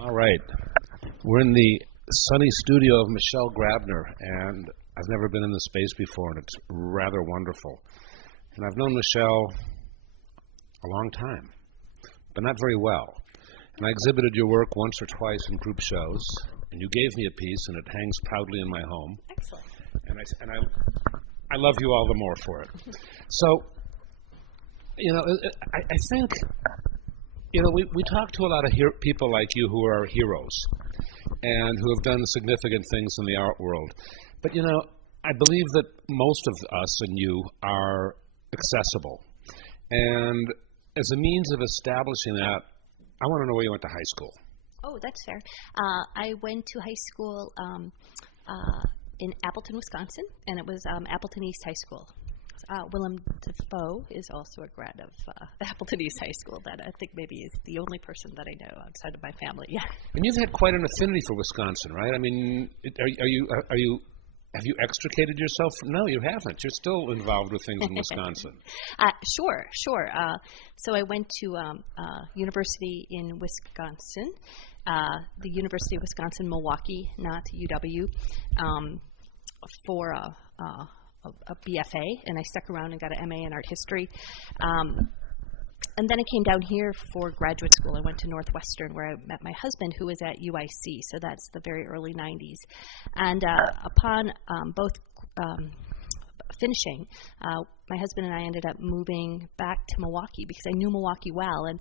All right. We're in the sunny studio of Michelle Grabner, and I've never been in this space before, and it's rather wonderful. And I've known Michelle a long time, but not very well. And I exhibited your work once or twice in group shows, and you gave me a piece, and it hangs proudly in my home. Excellent. And I love you all the more for it. So, I think, we talk to a lot of people like you who are heroes and who have done significant things in the art world. But, I believe that most of us and you are accessible. And as a means of establishing that, I want to know where you went to high school. Oh, that's fair. I went to high school in Appleton, Wisconsin, and it was Appleton East High School. Willem Dafoe is also a grad of Appleton East High School. That I think maybe is the only person that I know outside of my family. Yeah. And you've had quite an affinity for Wisconsin, right? I mean, have you extricated yourself? No, you haven't. You're still involved with things in Wisconsin. Sure. So I went to university in Wisconsin, the University of Wisconsin-Milwaukee, not UW, for a BFA, and I stuck around and got an MA in art history. And then I came down here for graduate school. I went to Northwestern, where I met my husband, who was at UIC, so that's the very early 90s. And upon both finishing, my husband and I ended up moving back to Milwaukee because I knew Milwaukee well. And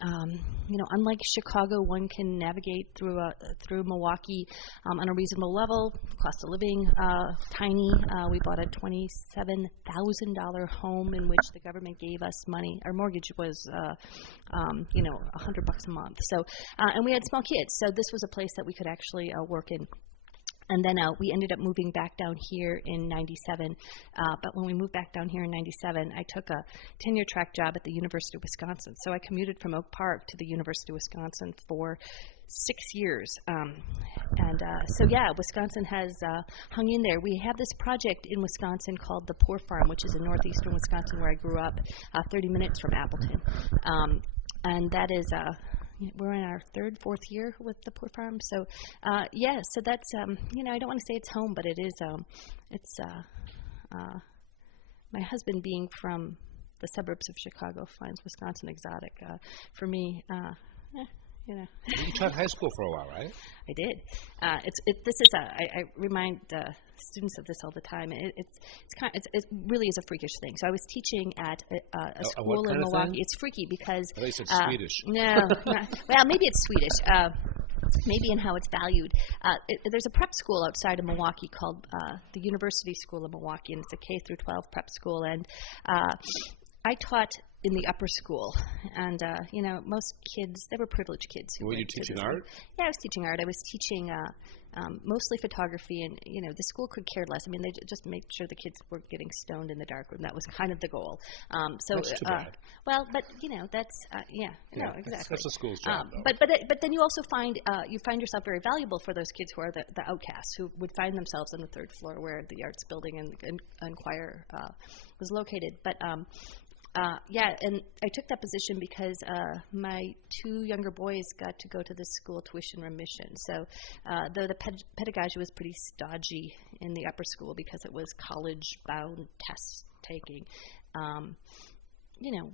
unlike Chicago, one can navigate through Milwaukee on a reasonable level. Cost of living tiny. We bought a $27,000 home in which the government gave us money. Our mortgage was $100 a month. So and we had small kids, so this was a place that we could actually work in. And then we ended up moving back down here in 97. But when we moved back down here in 97, I took a tenure track job at the University of Wisconsin. So I commuted from Oak Park to the University of Wisconsin for 6 years. Wisconsin has hung in there. We have this project in Wisconsin called the Poor Farm, which is in northeastern Wisconsin where I grew up, 30 minutes from Appleton. And that is... we're in our fourth year with the Poor Farm. So, so that's, I don't want to say it's home, but it is, my husband being from the suburbs of Chicago finds Wisconsin exotic. For me, You taught high school for a while, right? I did. I remind students of this all the time. It really is a freakish thing. So I was teaching at a school in Milwaukee. It's freaky because I thought you said Swedish. No, well, maybe it's Swedish. Maybe in how it's valued. There's a prep school outside of Milwaukee called the University School of Milwaukee, and it's a K through 12 prep school. And I taught in the upper school, and most kids, they were privileged kids. Were you teaching art? Yeah, I was teaching art. I was teaching mostly photography, and the school could care less. I mean, they just made sure the kids were getting stoned in the darkroom. That was kind of the goal. That's too bad. Well, but that's exactly. That's a school's job, though. But then you also find yourself very valuable for those kids who are the outcasts, who would find themselves on the third floor where the arts building and choir was located. But and I took that position because my two younger boys got to go to this school tuition remission. So though the pedagogy was pretty stodgy in the upper school because it was college-bound test taking,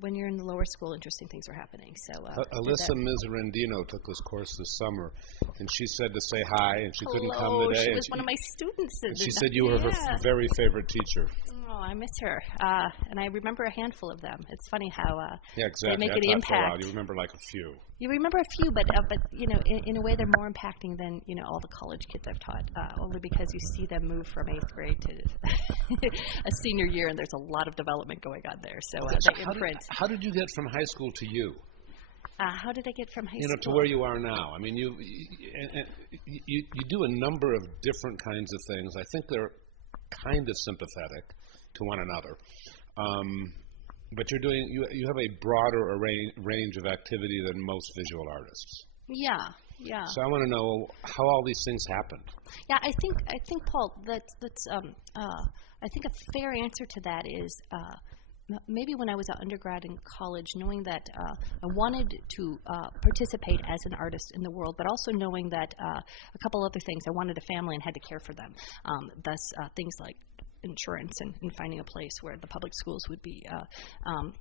when you're in the lower school, interesting things are happening. So Alyssa Miserandino took this course this summer, and she said to say hi, and she couldn't come today. She was one of my students. And she said you were her very favorite teacher. Oh, I miss her, and I remember a handful of them. It's funny how exactly. they make an impact. For a while. You remember like a few. You remember a few, but in a way they're more impacting than all the college kids I've taught. Only because you see them move from 8th grade to a senior year, and there's a lot of development going on there. So they imprint. How did you get from high school to you? How did I get from high school to where you are now? I mean, you do a number of different kinds of things. I think they're kind of sympathetic to one another. But you have a broader range of activity than most visual artists. Yeah. So I want to know how all these things happened. Yeah, I think Paul, that's I think a fair answer to that is maybe when I was an undergrad in college, knowing that I wanted to participate as an artist in the world, but also knowing that a couple other things. I wanted a family and had to care for them. Thus, things like insurance and finding a place where the public schools would be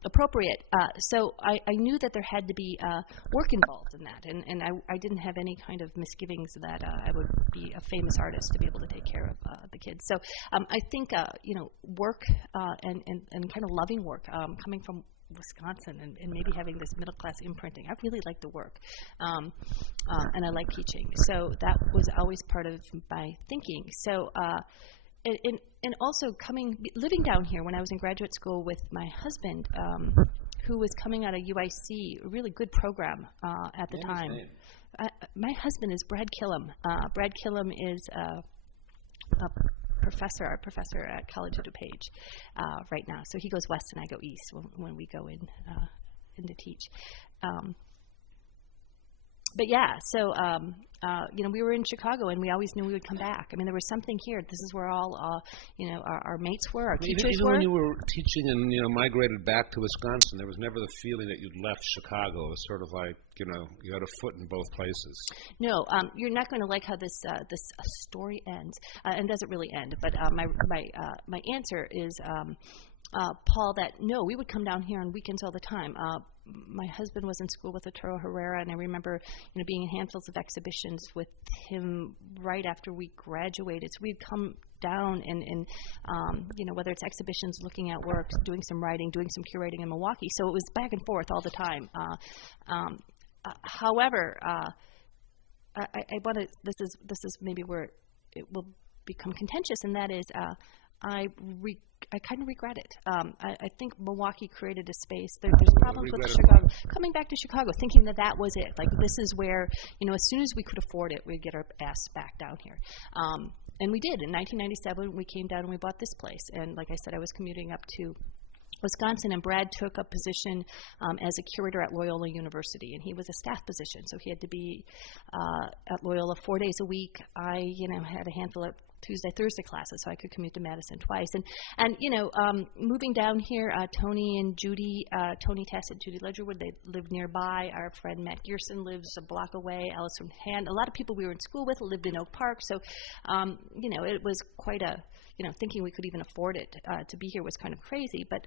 appropriate. So I knew that there had to be work involved in that, and I didn't have any kind of misgivings that I would be a famous artist to be able to take care of the kids. So I think work and kind of loving work, coming from Wisconsin and maybe having this middle class imprinting. I really like to work, and I like teaching. So that was always part of my thinking. So. And also living down here when I was in graduate school with my husband, who was coming out of UIC, a really good program at the time. My husband is Brad Killam. Brad Killam is a art professor at College of DuPage right now. So he goes west and I go east when we go in to teach. But yeah, so we were in Chicago, and we always knew we would come back. I mean, there was something here. This is where all our mates were, our teachers even were. When you were teaching and migrated back to Wisconsin, there was never the feeling that you'd left Chicago. It was sort of like you had a foot in both places. No, you're not going to like how this story ends, and doesn't really end. But my answer is. Paul, that no, we would come down here on weekends all the time. My husband was in school with Arturo Herrera, and I remember, being in handfuls of exhibitions with him right after we graduated. So we'd come down and whether it's exhibitions, looking at work, doing some writing, doing some curating in Milwaukee. So it was back and forth all the time. However, I want to. This is maybe where it will become contentious, and that is. I kind of regret it. I think Milwaukee created a space. There's problems with Chicago. Coming back to Chicago, thinking that was it. Like, this is where, as soon as we could afford it, we'd get our ass back down here. And we did. In 1997, we came down and we bought this place. And like I said, I was commuting up to Wisconsin, and Brad took a position as a curator at Loyola University, and he was a staff position, so he had to be at Loyola 4 days a week. I, had a handful of Tuesday, Thursday classes, so I could commute to Madison twice. And moving down here, Tony and Judy, Tony Tess and Judy Ledgerwood, they lived nearby. Our friend Matt Gearson lives a block away. Allison Hand, a lot of people we were in school with lived in Oak Park, so it was quite a. Thinking we could even afford it to be here was kind of crazy. But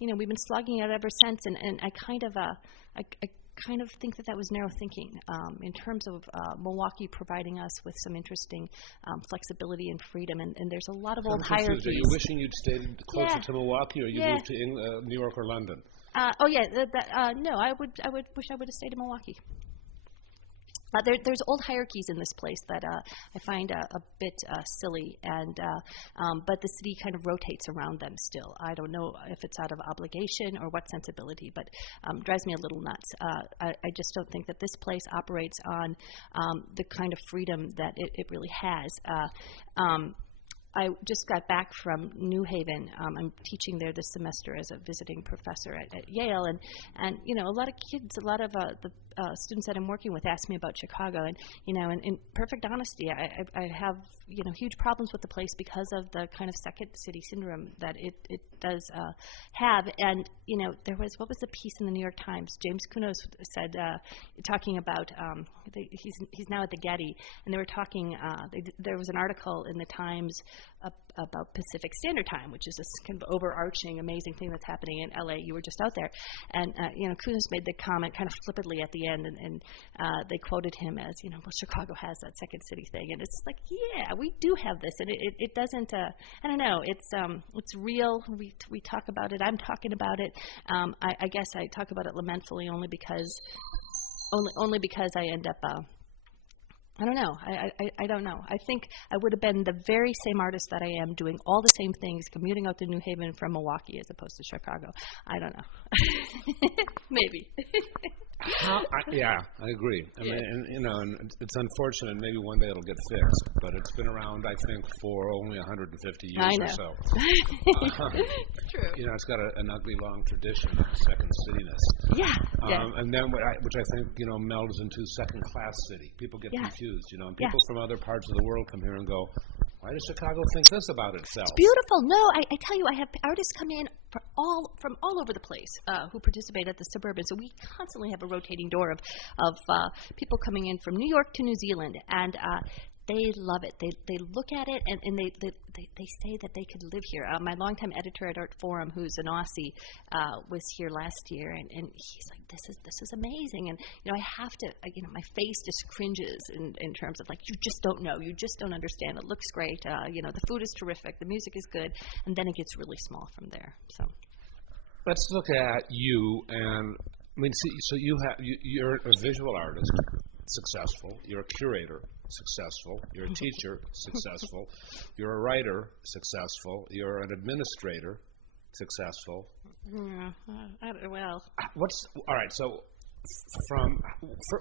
we've been slugging it ever since, and I kind of I kind of think that was narrow thinking in terms of Milwaukee providing us with some interesting flexibility and freedom. And there's a lot of old hierarchies. Are you wishing you'd stayed closer to Milwaukee, or you moved to New York or London? No, I would wish I would have stayed in Milwaukee. There's old hierarchies in this place that I find a bit silly, and but the city kind of rotates around them still. I don't know if it's out of obligation or what sensibility, but drives me a little nuts. I just don't think that this place operates on the kind of freedom that it really has. I just got back from New Haven. I'm teaching there this semester as a visiting professor at Yale, and a lot of kids, a lot of the students that I'm working with ask me about Chicago, and in perfect honesty, I have huge problems with the place because of the kind of second city syndrome that it does have. And what was the piece in the New York Times? James Kunos said, talking about he's now at the Getty, and they were talking. There was an article in the Times about Pacific Standard Time, which is this kind of overarching, amazing thing that's happening in LA. You were just out there, and Kunos made the comment kind of flippantly at the end, and they quoted him as, well, Chicago has that second city thing, and it's like, yeah, we do have this, and it doesn't. I don't know. It's real. We talk about it. I'm talking about it. I guess I talk about it lamentfully only because I end up. I don't know. I don't know. I think I would have been the very same artist that I am, doing all the same things, commuting out to New Haven from Milwaukee as opposed to Chicago. I don't know. Maybe. I agree. I mean, and it's unfortunate. Maybe one day it'll get fixed, but it's been around, I think, for only 150 years or so. It's true. It's got an ugly long tradition of second cityness. Yeah. And then, which I think, melds into second-class city. People get confused, and people from other parts of the world come here and go, Why does Chicago think this about itself? It's beautiful. No, I tell you, I have artists come in from all over the place who participate at the Suburban. So we constantly have a rotating door of people coming in from New York to New Zealand, and they love it. They look at it and they say that they could live here. My longtime editor at Artforum, who's an Aussie, was here last year, and he's like, this is amazing. And I have to, my face just cringes in terms of like, you just don't know, you just don't understand. It looks great, the food is terrific, the music is good, and then it gets really small from there. So let's look at you, and so you're a visual artist, successful. You're a curator, successful. You're a teacher, successful. You're a writer, successful. You're an administrator, successful. Well, all right? So,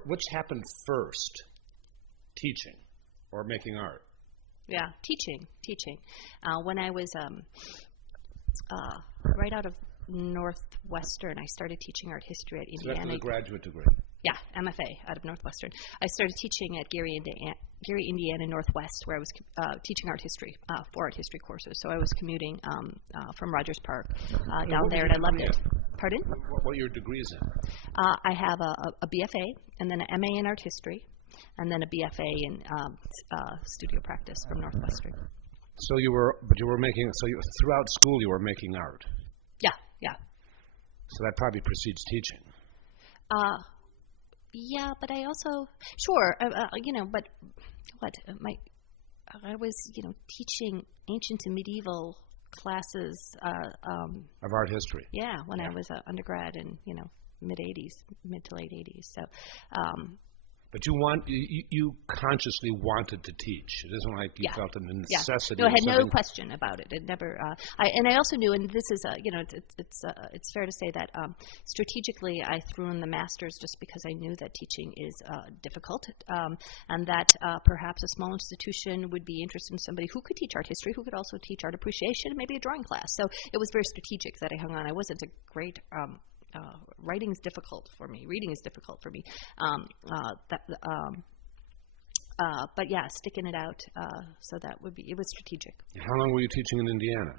which happened first, teaching or making art? Yeah, teaching. When I was right out of Northwestern, I started teaching art history at Indiana. So that's a graduate degree. Yeah, MFA out of Northwestern. I started teaching at Gary, Indiana Northwest, where I was teaching art history, 4 art history courses. So I was commuting from Rogers Park down there, and I loved it. Pardon? What were your degrees in? I have a BFA, and then an MA in art history, and then a BFA in studio practice from Northwestern. So throughout school you were making art. Yeah. So that probably precedes teaching. Yeah, but I also but what I was teaching ancient and medieval classes of art history. Yeah, when I was an undergrad in mid to late 80s. So. But you consciously wanted to teach. It isn't like you felt a necessity. No, I had no question about it. It never. I also knew, and this is it's fair to say that strategically I threw in the master's just because I knew that teaching is difficult, and that perhaps a small institution would be interested in somebody who could teach art history, who could also teach art appreciation, and maybe a drawing class. So it was very strategic that I hung on. I wasn't a great. Writing is difficult for me. Reading is difficult for me. But yeah, sticking it out. So it was strategic. How long were you teaching in Indiana?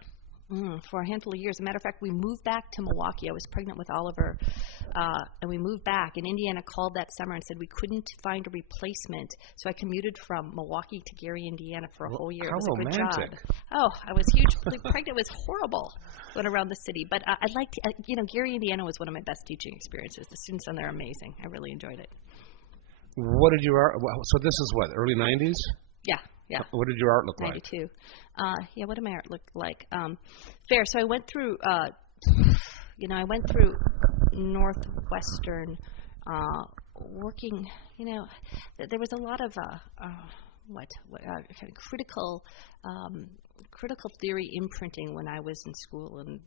For a handful of years. As a matter of fact, we moved back to Milwaukee. I was pregnant with Oliver, and we moved back. And Indiana called that summer and said we couldn't find a replacement. So I commuted from Milwaukee to Gary, Indiana for a whole year. How it was a good romantic. job. Oh, I was hugely pregnant. It was horrible. Went around the city. But I liked, Gary, Indiana was one of my best teaching experiences. The students on there are amazing. I really enjoyed it. What did your art, so this is what, early 90s? Yeah. What did your art look like? 92. What did my art look like? Fair. So I went through, Northwestern, working, there was a lot of, kind of critical theory imprinting when I was in school in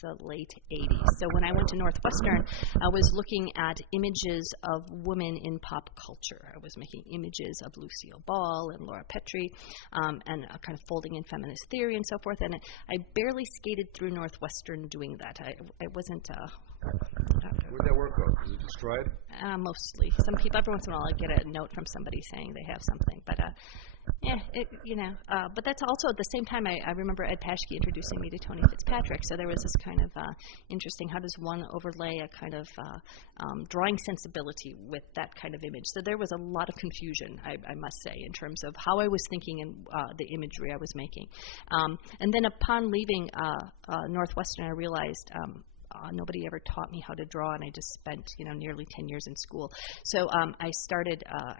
the late 80s. So when I went to Northwestern, I was looking at images of women in pop culture. I was making images of Lucille Ball and Laura Petrie, and kind of folding in feminist theory and so forth. And I barely skated through Northwestern doing that. I wasn't. Where'd that work go? Was it destroyed? Mostly. Some people, every once in a while, I get a note from somebody saying they have something, but. But that's also at the same time I remember Ed Paschke introducing me to Tony Fitzpatrick, so there was this kind of interesting, how does one overlay a kind of drawing sensibility with that kind of image. So there was a lot of confusion, I must say, in terms of how I was thinking and the imagery I was making. And then upon leaving Northwestern, I realized nobody ever taught me how to draw, and I just spent nearly 10 years in school. So I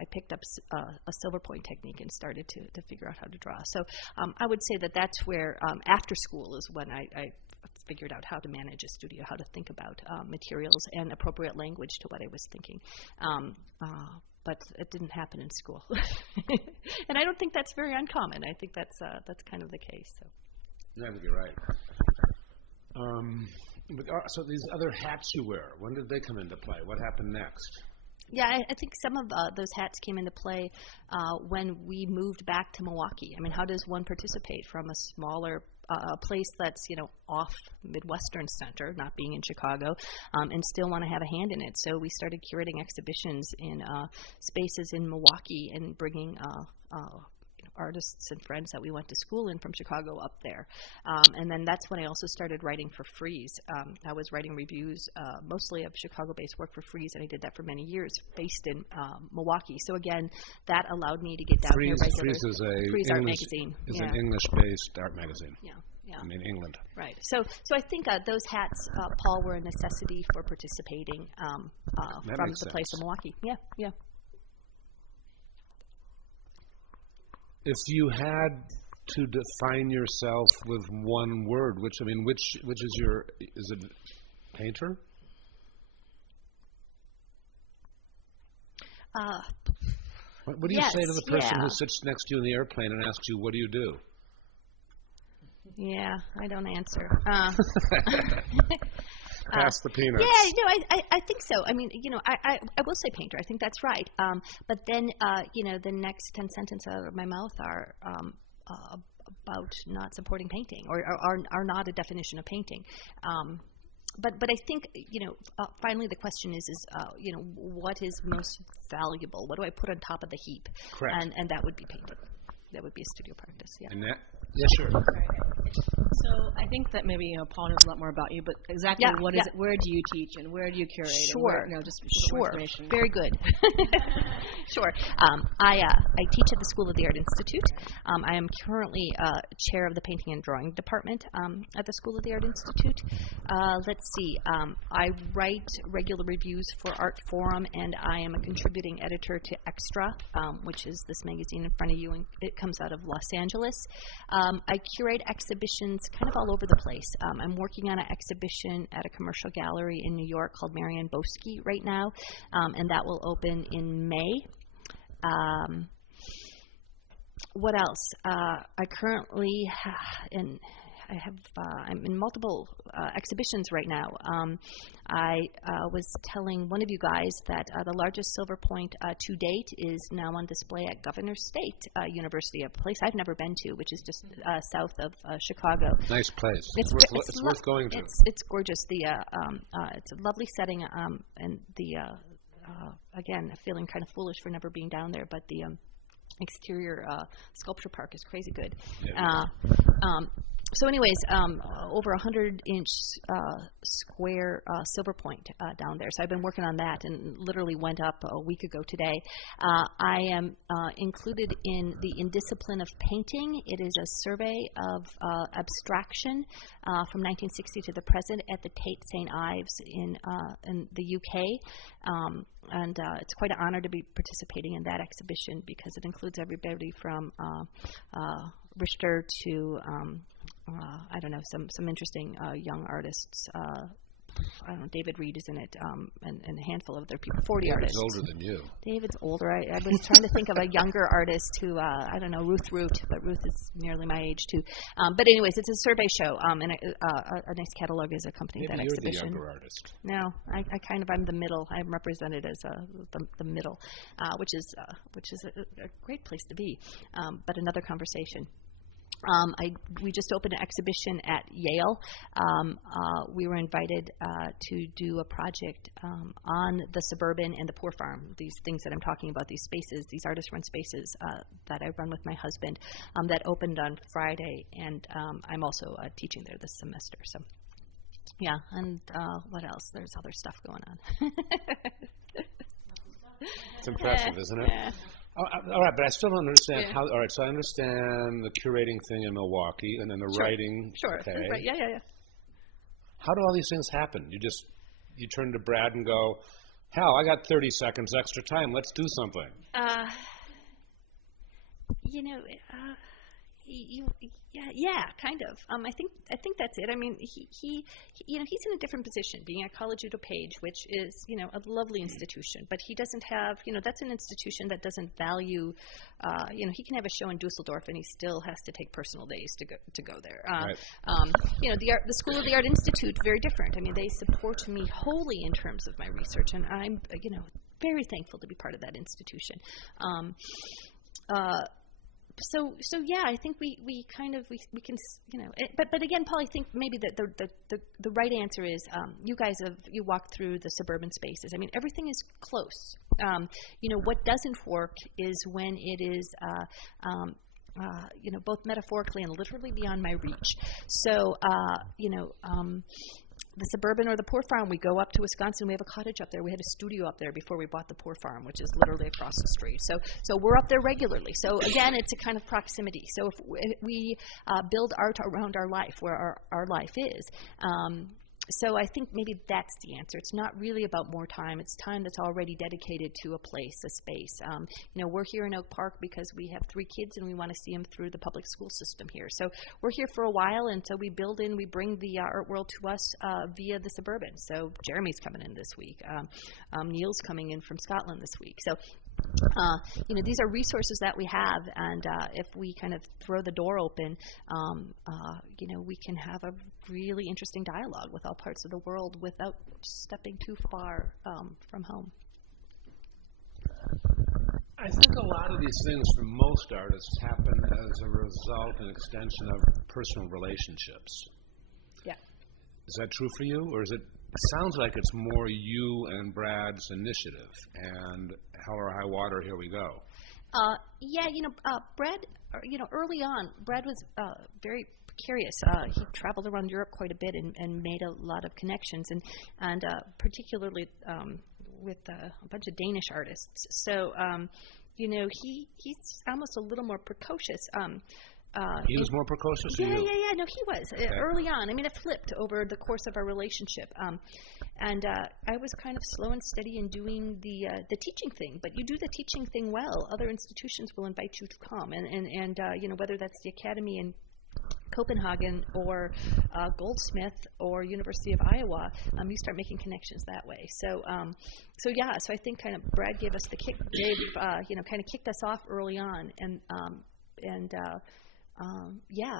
picked up a silver point technique and started to figure out how to draw. So I would say that's where after school is when I figured out how to manage a studio, how to think about materials and appropriate language to what I was thinking. But it didn't happen in school, and I don't think that's very uncommon. I think that's kind of the case. So. Yeah, I think you're right. So these other hats you wear, when did they come into play? What happened next? Yeah, I think some of those hats came into play when we moved back to Milwaukee. I mean, how does one participate from a smaller place that's, off Midwestern Center, not being in Chicago, and still want to have a hand in it? So we started curating exhibitions in spaces in Milwaukee and bringing artists and friends that we went to school in from Chicago up there. And then that's when I also started writing for Frieze. I was writing reviews mostly of Chicago-based work for Frieze, and I did that for many years, based in Milwaukee. So again, that allowed me to get down here regularly. Frieze is a Frieze Art Magazine. Is an English-based art magazine. Yeah. In England. Right. So I think those hats, Paul, were a necessity for participating from the place in Milwaukee. Yeah. If you had to define yourself with one word, which is it painter? What do you say to the person who sits next to you in the airplane and asks you, what do you do? Yeah, I don't answer. Pass the peanuts. Yeah, I think so. I mean, I will say painter. I think that's right. But then, the next 10 sentences out of my mouth are about not supporting painting or are not a definition of painting. But I think, finally the question is what is most valuable? What do I put on top of the heap? Correct. And that would be painting. That would be a studio practice, yeah. And that? Yeah, sure. So I think that maybe Paul knows a lot more about you, but exactly what is it? Where do you teach and where do you curate? Sure. And where, just more information. Very good. Sure. I teach at the School of the Art Institute. I am currently chair of the painting and drawing department at the School of the Art Institute. Let's see. I write regular reviews for Artforum, and I am a contributing editor to Xtra, which is this magazine in front of you, and it comes out of Los Angeles. I curate exhibitions kind of all over the place. I'm working on an exhibition at a commercial gallery in New York called Marianne Boesky right now, and that will open in May. What else? I currently I'm in multiple exhibitions right now. I was telling one of you guys that the largest silver point to date is now on display at Governor State University, a place I've never been to, which is just south of Chicago. Nice place. It's worth going to. It's gorgeous. It's a lovely setting, and again, feeling kind of foolish for never being down there, but the exterior sculpture park is crazy good. Yeah. So anyways, over 100-inch square silver point down there. So I've been working on that and literally went up a week ago today. I am included in the In Discipline of Painting. It is a survey of abstraction from 1960 to the present at the Tate St. Ives in the UK. And it's quite an honor to be participating in that exhibition because it includes everybody from Richter to I don't know, some interesting young artists. I don't know, David Reed is in it, and a handful of other people, 40 David's artists. Older than you. David's older. I was trying to think of a younger artist who, I don't know, Ruth Root, but Ruth is nearly my age too. But anyways, it's a survey show, and a nice catalog is accompanying that exhibition. Maybe you're the younger artist. No, I'm the middle. I'm represented as the middle, which is a great place to be, but another conversation. We just opened an exhibition at Yale. We were invited to do a project on the Suburban and the Poor Farm, these things that I'm talking about, these spaces, these artist-run spaces that I run with my husband, that opened on Friday, and I'm also teaching there this semester. So, yeah, and what else? There's other stuff going on. It's impressive, isn't it? Yeah. All right, but I still don't understand how. All right, so I understand the curating thing in Milwaukee, and then the writing. Sure. Okay. Right. Yeah. How do all these things happen? You turn to Brad and go, "Hal, I got 30 seconds extra time. Let's do something." Yeah, kind of. I think that's it. I mean, he's in a different position, being at College Udo Page, which is, a lovely institution, but he doesn't have, that's an institution that doesn't value, he can have a show in Dusseldorf and he still has to take personal days to go there. Right. The School of the Art Institute, very different. I mean, they support me wholly in terms of my research, and I'm, very thankful to be part of that institution. So yeah, I think we can, but again, Paul, I think maybe the right answer is you guys you walked through the suburban spaces. I mean, everything is close. What doesn't work is when it is both metaphorically and literally beyond my reach. So, the Suburban or the Poor Farm, we go up to Wisconsin. We have a cottage up there. We had a studio up there before we bought the Poor Farm, which is literally across the street. So we're up there regularly. So again, it's a kind of proximity. So if we build art around our life, where our life is. So I think maybe that's the answer. It's not really about more time. It's time that's already dedicated to a place, a space. We're here in Oak Park because we have 3 kids and we want to see them through the public school system here. So we're here for a while, and so we bring the art world to us via the Suburban. So Jeremy's coming in this week. Neil's coming in from Scotland this week. So these are resources that we have, and if we kind of throw the door open, we can have a really interesting dialogue with all parts of the world without stepping too far from home. I think a lot of these things for most artists happen as a result and extension of personal relationships. Yeah. Is that true for you, or is it? Sounds like it's more you and Brad's initiative, and hell or high water, here we go. Brad, early on, Brad was very curious. He traveled around Europe quite a bit and made a lot of connections, and particularly with a bunch of Danish artists. So, he's almost a little more precocious. He was more precocious than you? Yeah. No, he was early on. I mean, it flipped over the course of our relationship. And I was kind of slow and steady in doing the teaching thing. But you do the teaching thing well, other institutions will invite you to come. And whether that's the Academy in Copenhagen or Goldsmith or University of Iowa, you start making connections that way. So I think kind of Brad gave us the kick, kind of kicked us off early on.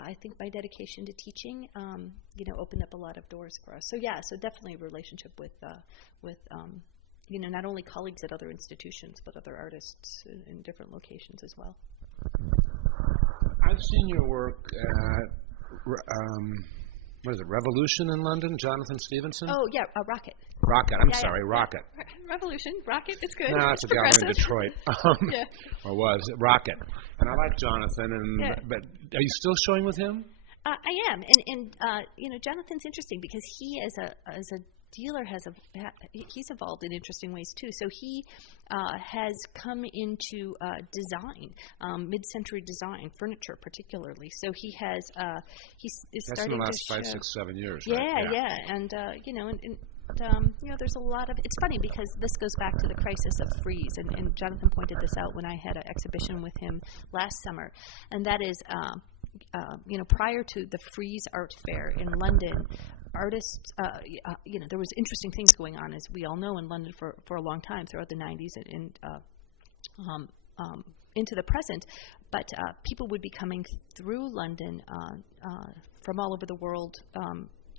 I think my dedication to teaching, opened up a lot of doors for us. So definitely a relationship with not only colleagues at other institutions, but other artists in different locations as well. I've seen your work at, Revolution in London, Jonathan Stevenson? Oh, yeah, Rocket. Rocket, Rocket. Revolution, Rocket, it's good. No, it's a gallery in Detroit. Or was, Rocket. And I like Jonathan, but are you still showing with him? I am, and Jonathan's interesting because he, as a dealer, he's evolved in interesting ways too. So he has come into design, mid-century design, furniture particularly. So he has he's starting to show. That's in the last 5, 6, 7 years. Yeah, and there's a lot of. It's funny because this goes back to the crisis of Frieze, and Jonathan pointed this out when I had an exhibition with him last summer, and that is. Prior to the Frieze Art Fair in London, artists, there was interesting things going on, as we all know, in London for a long time, throughout the 90s and into the present. But people would be coming through London from all over the world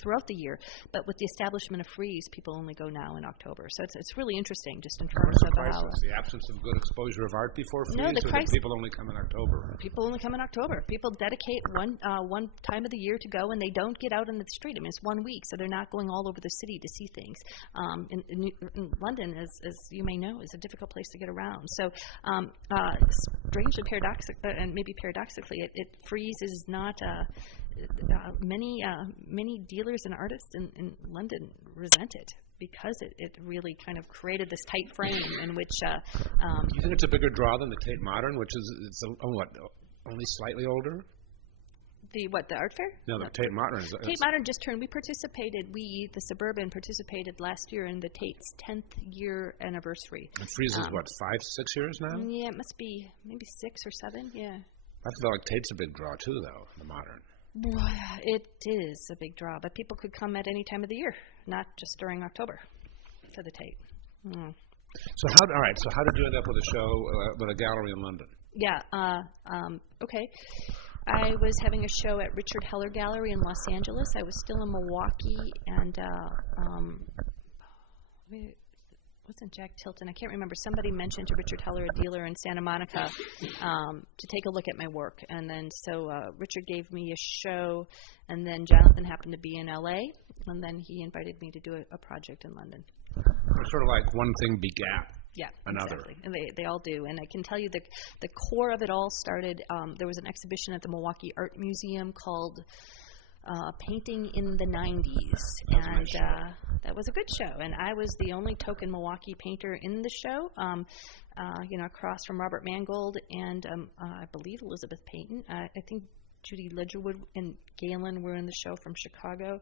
throughout the year, but with the establishment of Frieze, people only go now in October. So it's really interesting, just in terms of how the absence of good exposure of art before Frieze. No, the crisis. People only come in October. People only come in October. People dedicate one time of the year to go, and they don't get out into the street. I mean, it's 1 week, so they're not going all over the city to see things. In London, as you may know, is a difficult place to get around. So, strangely and maybe paradoxically, Frieze is not. Many dealers and artists in London resent it because it really kind of created this tight frame in which. Do you think it's a bigger draw than the Tate Modern, which is only slightly older? The art fair? No, the Tate Modern. Tate Modern just turned. The Suburban participated last year in the Tate's 10th year anniversary. And Frieze is 5, 6 years now? Yeah, it must be maybe 6 or 7. Yeah. I feel like Tate's a big draw too, though. The Modern. Well, it is a big draw, but people could come at any time of the year, not just during October, to the Tate. Mm. So how did you end up with a show with a gallery in London? Yeah. Okay. I was having a show at Richard Heller Gallery in Los Angeles. I was still in Milwaukee, and wasn't Jack Tilton. I can't remember. Somebody mentioned to Richard Heller, a dealer in Santa Monica, to take a look at my work. And then Richard gave me a show, and then Jonathan happened to be in L.A., and then he invited me to do a project in London. It's sort of like one thing begat another. Exactly. And they all do. And I can tell you the core of it all started, there was an exhibition at the Milwaukee Art Museum called Painting in the 90s. And that was a good show. And I was the only token Milwaukee painter in the show, across from Robert Mangold and I believe Elizabeth Payton. I think Judy Ledgerwood and Galen were in the show from Chicago.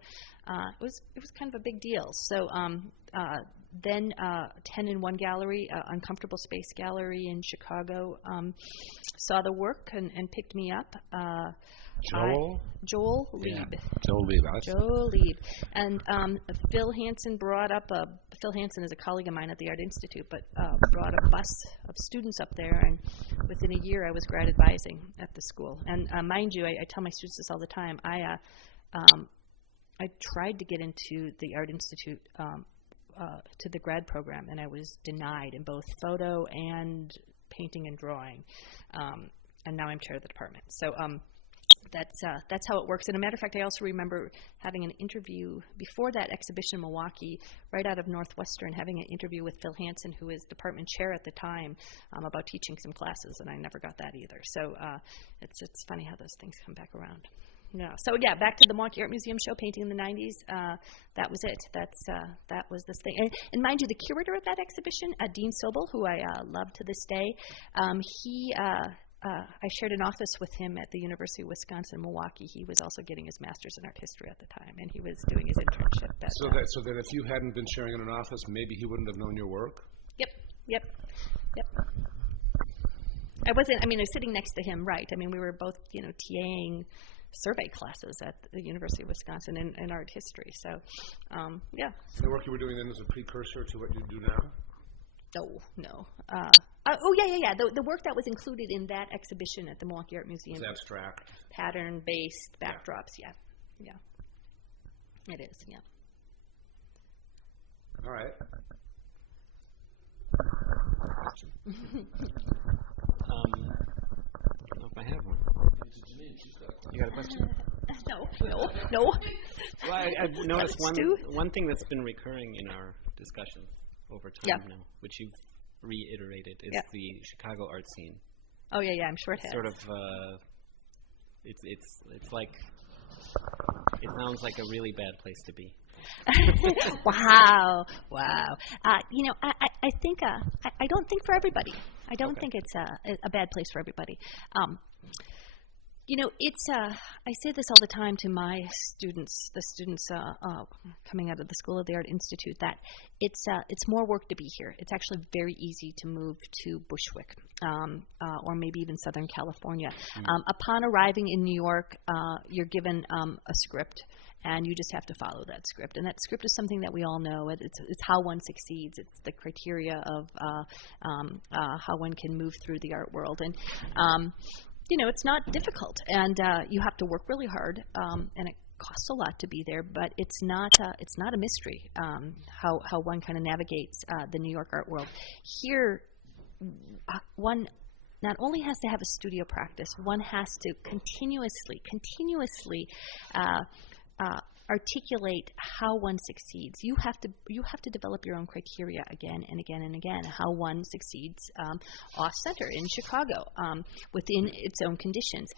It was kind of a big deal. So then 10 in 1 Gallery, Uncomfortable Space Gallery in Chicago, saw the work and picked me up. Joel Lieb. Yeah. Joel Lieb. Joel Lieb. And Phil Hansen brought up Phil Hansen is a colleague of mine at the Art Institute, but brought a bus of students up there, and within a year I was grad advising at the school. And mind you, I tell my students this all the time, I tried to get into the Art Institute to the grad program, and I was denied in both photo and painting and drawing. And now I'm chair of the department. So that's how it works. And a matter of fact, I also remember having an interview before that exhibition in Milwaukee, right out of Northwestern, having an interview with Phil Hansen, who was department chair at the time, about teaching some classes, and I never got that either. So it's funny how those things come back around. Yeah. So yeah, back to the Milwaukee Art Museum show, Painting in the 90s. That was it. That was this thing. And mind you, the curator of that exhibition, Dean Sobel, who I love to this day, I shared an office with him at the University of Wisconsin-Milwaukee. He was also getting his master's in art history at the time, and he was doing his internship. So that if you hadn't been sharing in an office, maybe he wouldn't have known your work? Yep. I was sitting next to him, right. I mean, we were both, TAing survey classes at the University of Wisconsin in art history. So, yeah. The work you were doing then was a precursor to what you do now? No. The work that was included in that exhibition at the Milwaukee Art Museum. It's abstract. Pattern-based backdrops, yeah. It is, yeah. All right. I don't know if I have one. You got a question? No. Well, I've noticed one thing that's been recurring in our discussions over time now, which you've reiterated, is the Chicago art scene. Oh yeah, I'm sure it has. Sort of, it's like, it sounds like a really bad place to be. Wow. I think I don't think for everybody. I don't think it's a bad place for everybody. It's I say this all the time to my students, the students coming out of the School of the Art Institute, that it's more work to be here. It's actually very easy to move to Bushwick or maybe even Southern California. Upon arriving in New York, you're given a script, and you just have to follow that script. And that script is something that we all know. It's how one succeeds. It's the criteria of how one can move through the art world. And it's not difficult, and you have to work really hard, and it costs a lot to be there. But it's not a mystery how one kind of navigates the New York art world. Here, one not only has to have a studio practice, one has to continuously articulate how one succeeds. You have to develop your own criteria again and again and again, how one succeeds off-center in Chicago within its own conditions.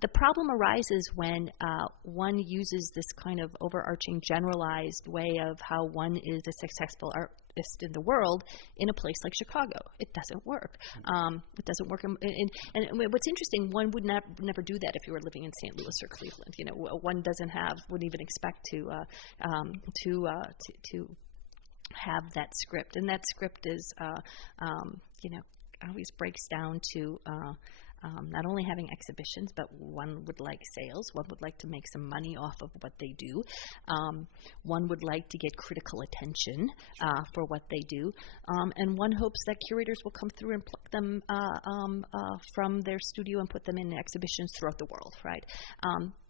The problem arises when one uses this kind of overarching generalized way of how one is a successful artist in the world in a place like Chicago. It doesn't work. It doesn't work. And what's interesting, one would never do that if you were living in St. Louis or Cleveland. One wouldn't even expect to have that script. And that script is, always breaks down to not only having exhibitions, but one would like sales. One would like to make some money off of what they do. One would like to get critical attention for what they do. And one hopes that curators will come through and pluck them from their studio and put them in exhibitions throughout the world, right?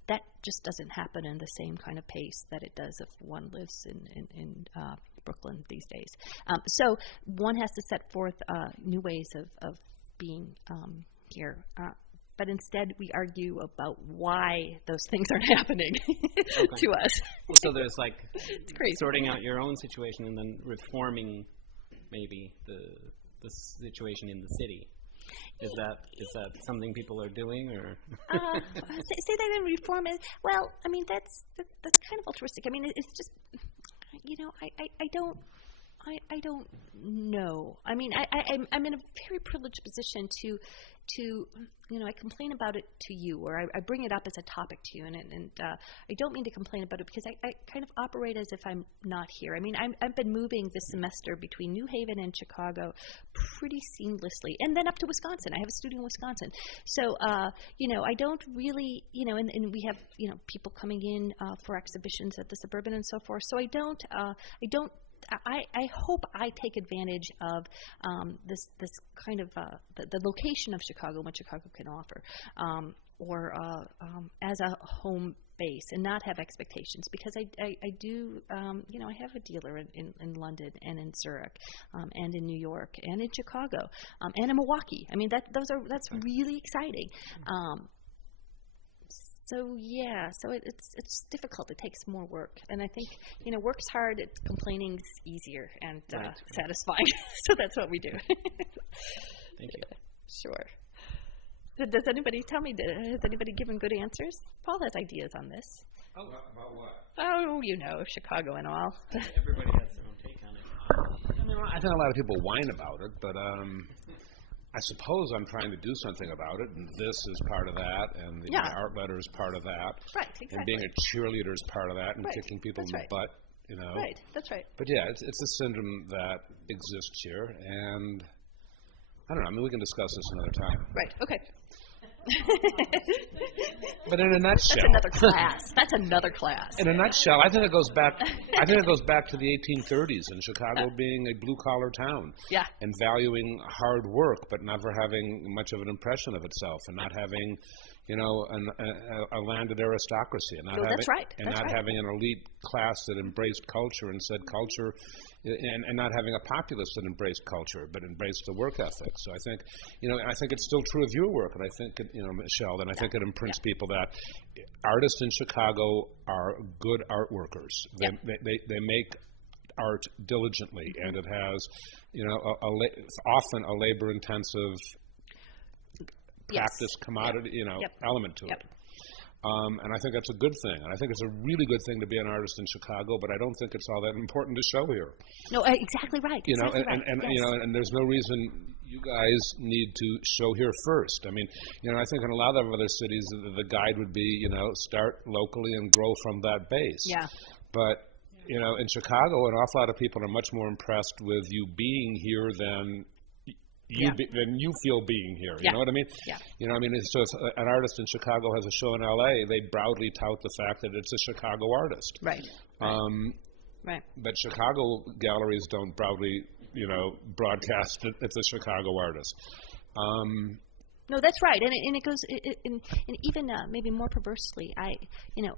That just doesn't happen in the same kind of pace that it does if one lives in Brooklyn these days. So one has to set forth new ways of being here. But instead, we argue about why those things aren't happening to us. So there's it's crazy. Sorting out your own situation and then reforming maybe the situation in the city. Is that something people are doing, or say that in reform is well? I mean, that's kind of altruistic. I mean, it's just I don't know. I mean, I'm in a very privileged position to I complain about it to you, or I bring it up as a topic to you, and I don't mean to complain about it because I kind of operate as if I'm not here. I mean, I've been moving this semester between New Haven and Chicago pretty seamlessly, and then up to Wisconsin. I have a studio in Wisconsin, so I don't really and we have people coming in for exhibitions at the Suburban and so forth. So I hope I take advantage of this kind of the location of Chicago, what Chicago can offer, or as a home base, and not have expectations, because I do I have a dealer in London and in Zurich and in New York and in Chicago and in Milwaukee. I mean that's really exciting. So it's difficult. It takes more work, and I think work's hard. Complaining's easier and satisfying. So that's what we do. Thank you. Sure. Does anybody tell me? Has anybody given good answers? Paul has ideas on this. Oh, about what? Oh, Chicago and all. Everybody has their own take on it. I mean, I think a lot of people whine about it, but I suppose I'm trying to do something about it, and this is part of that, and the art letter is part of that. Right, exactly. And being a cheerleader is part of that, and kicking people in the butt, Right, that's right. But it's a syndrome that exists here, and I don't know, I mean, we can discuss this another time. Right, okay. But in a nutshell, That's another class. In a nutshell, I think it goes back to the 1830s and Chicago being a blue-collar town. Yeah. And valuing hard work, but never having much of an impression of itself, and not having, a landed aristocracy, and not having an elite class that embraced culture and said culture, and not having a populace that embraced culture, but embraced the work ethic. So I think, I think it's still true of your work, and I think, Michelle, and I think it imprints people that artists in Chicago are good art workers. They make art diligently, and it has, often a labor-intensive practice commodity, element to it. And I think that's a good thing. And I think it's a really good thing to be an artist in Chicago, but I don't think it's all that important to show here. No, exactly right. And there's no reason you guys need to show here first. I mean, I think in a lot of other cities, the guide would be, start locally and grow from that base. Yeah. But, in Chicago, an awful lot of people are much more impressed with you being here than than you feel being here. You know what I mean? Yeah. So if an artist in Chicago has a show in L.A., they proudly tout the fact that it's a Chicago artist. Right. Right. But Chicago galleries don't proudly, broadcast that it's a Chicago artist. No, that's right, and it goes, and even maybe more perversely,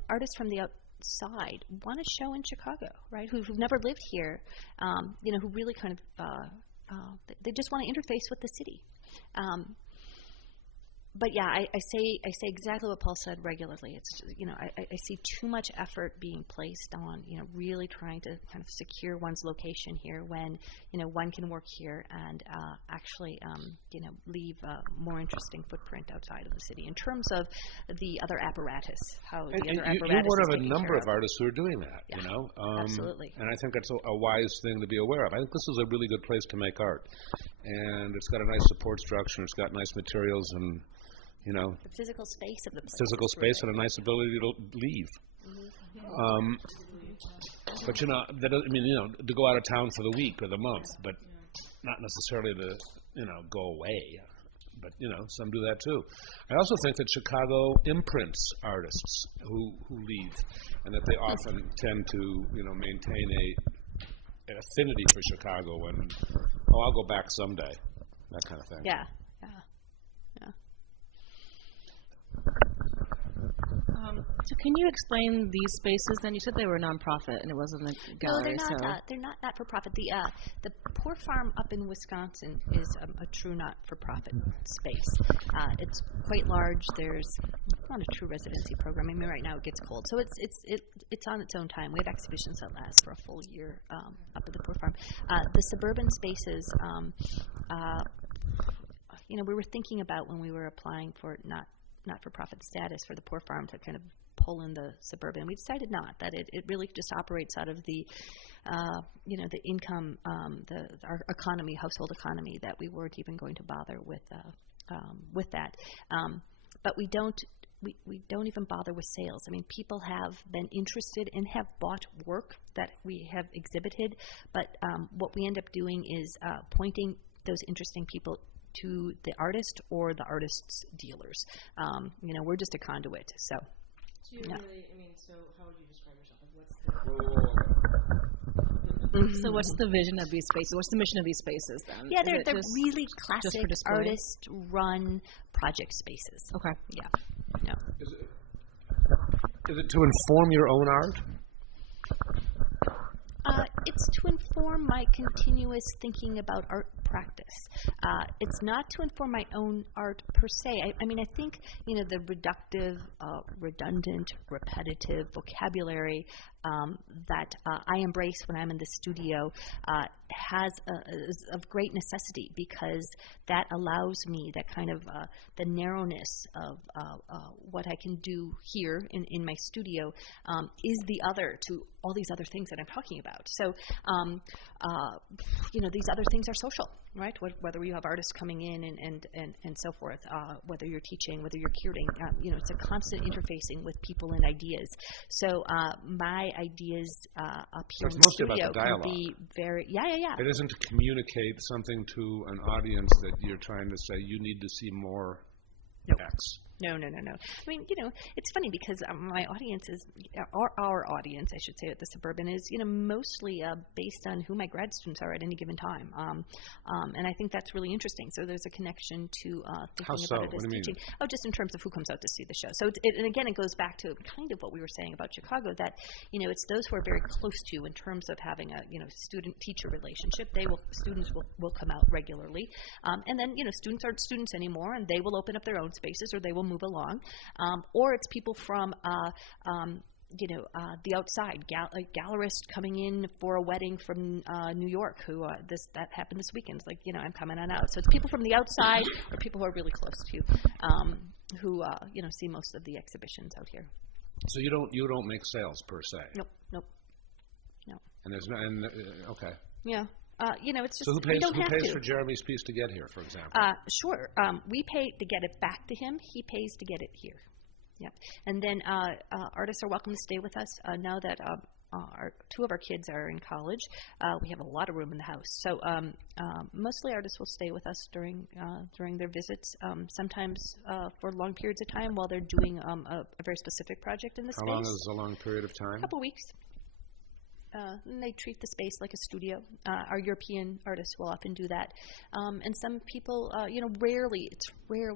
artists from the outside want to show in Chicago, right? Who've never lived here, who really kind of. They just want to interface with the city. But I say exactly what Paul said regularly. It's I see too much effort being placed on really trying to kind of secure one's location here when one can work here and actually leave a more interesting footprint outside of the city in terms of the other apparatus. You're one of a number of artists who are doing that. Yeah, absolutely. And I think that's a wise thing to be aware of. I think this is a really good place to make art, and it's got a nice support structure. It's got nice materials and. The physical space of the place. Physical space and a nice ability to leave. Mm-hmm. But that doesn't mean to go out of town for the week or the month, but not necessarily to go away. But some do that too. I also think that Chicago imprints artists who leave, and that they often tend to maintain an affinity for Chicago and I'll go back someday, that kind of thing. Yeah. So can you explain these spaces then? You said they were a nonprofit and it wasn't a gallery. No, they're not for-profit. The Poor Farm up in Wisconsin is a true not-for-profit space. It's quite large. It's not a true residency program. I mean, right now it gets cold, so it's on its own time. We have exhibitions that last for a full year up at the Poor Farm. The suburban spaces. We were thinking about when we were applying for not-for-profit status for the Poor Farm to kind of pull in the suburban. We decided not, that it really just operates out of the, the income, our economy, household economy, that we weren't even going to bother with that. But we don't even bother with sales. I mean, people have been interested and have bought work that we have exhibited, but what we end up doing is pointing those interesting people to the artist or the artist's dealers. We're just a conduit. So so how would you describe yourself? So what's the vision of these spaces? What's the mission of these spaces then? Yeah, they're really classic artist-run project spaces. Okay. Yeah. No. Is it to inform your own art? It's to inform my continuous thinking about art practice. It's not to inform my own art per se. I think, the reductive, redundant, repetitive vocabulary that I embrace when I'm in the studio is of great necessity, because that allows me that kind of the narrowness of what I can do here in my studio is the other to all these other things that I'm talking about. So, these other things are social, right? Whether you have artists coming in and so forth, whether you're teaching, whether you're curating, it's a constant interfacing with people and ideas. So my ideas up here in the studio can be very, yeah. It isn't to communicate something to an audience that you're trying to say, you need to see more X. No. I mean, it's funny because my audience is, our audience, I should say, at the Suburban is, mostly based on who my grad students are at any given time. And I think that's really interesting. So there's a connection to thinking about it as teaching. Oh, just in terms of who comes out to see the show. So, and again, it goes back to kind of what we were saying about Chicago, that, it's those who are very close to you in terms of having a, student-teacher relationship. Students will come out regularly. And then, students aren't students anymore, and they will open up their own spaces, or they will move along, or it's people from the outside, a gallerist coming in for a wedding from New York, who that happened this weekend. It's like, I'm coming on out. So it's people from the outside or people who are really close to you, who see most of the exhibitions out here. So you don't make sales per se. Nope. And there's okay. Yeah. It's just, so who pays for Jeremy's piece to get here, for example? Sure. We pay to get it back to him. He pays to get it here. Yep. And then artists are welcome to stay with us now that two of our kids are in college. We have a lot of room in the house. So mostly artists will stay with us during their visits, sometimes for long periods of time while they're doing a very specific project in the space. How long is a long period of time? A couple weeks. And they treat the space like a studio. Our European artists will often do that. And some people, rarely,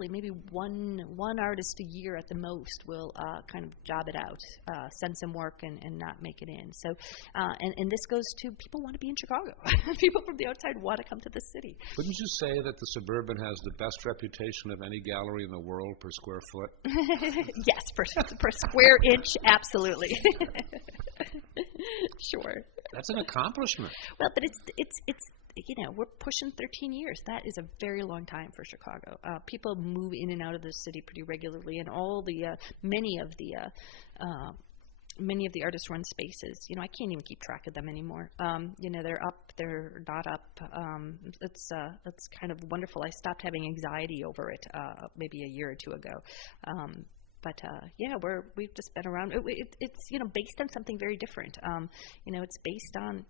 maybe one artist a year at the most will kind of job it out, send some work and not make it in. So, and this goes to people want to be in Chicago. People from the outside want to come to the city. Wouldn't you say that the Suburban has the best reputation of any gallery in the world per square foot? Yes, per square inch, absolutely. Sure. That's an accomplishment. Well, but it's we're pushing 13 years. That is a very long time for Chicago. People move in and out of the city pretty regularly, and all the many of the artist-run spaces. I can't even keep track of them anymore. They're up, they're not up. It's kind of wonderful. I stopped having anxiety over it maybe a year or two ago. But we've just been around. It's based on something very different. It's based on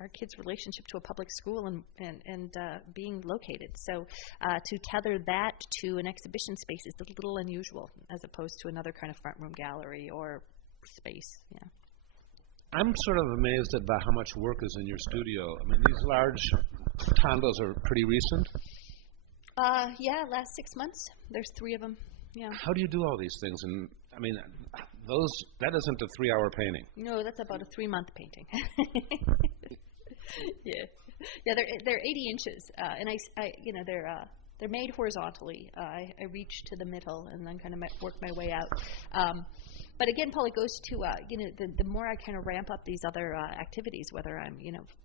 our kids' relationship to a public school and being located. So to tether that to an exhibition space is a little unusual, as opposed to another kind of front room gallery or space. Yeah. I'm sort of amazed about how much work is in your studio. I mean, these large condos are pretty recent. Last 6 months. There's 3 of them. Yeah. How do you do all these things? And I mean, that isn't a 3-hour painting. No, that's about a 3-month painting. Yeah. They're 80 inches, and they're made horizontally. I reach to the middle and then kind of work my way out. But again, Paul, it goes to the more I kind of ramp up these other activities, whether I'm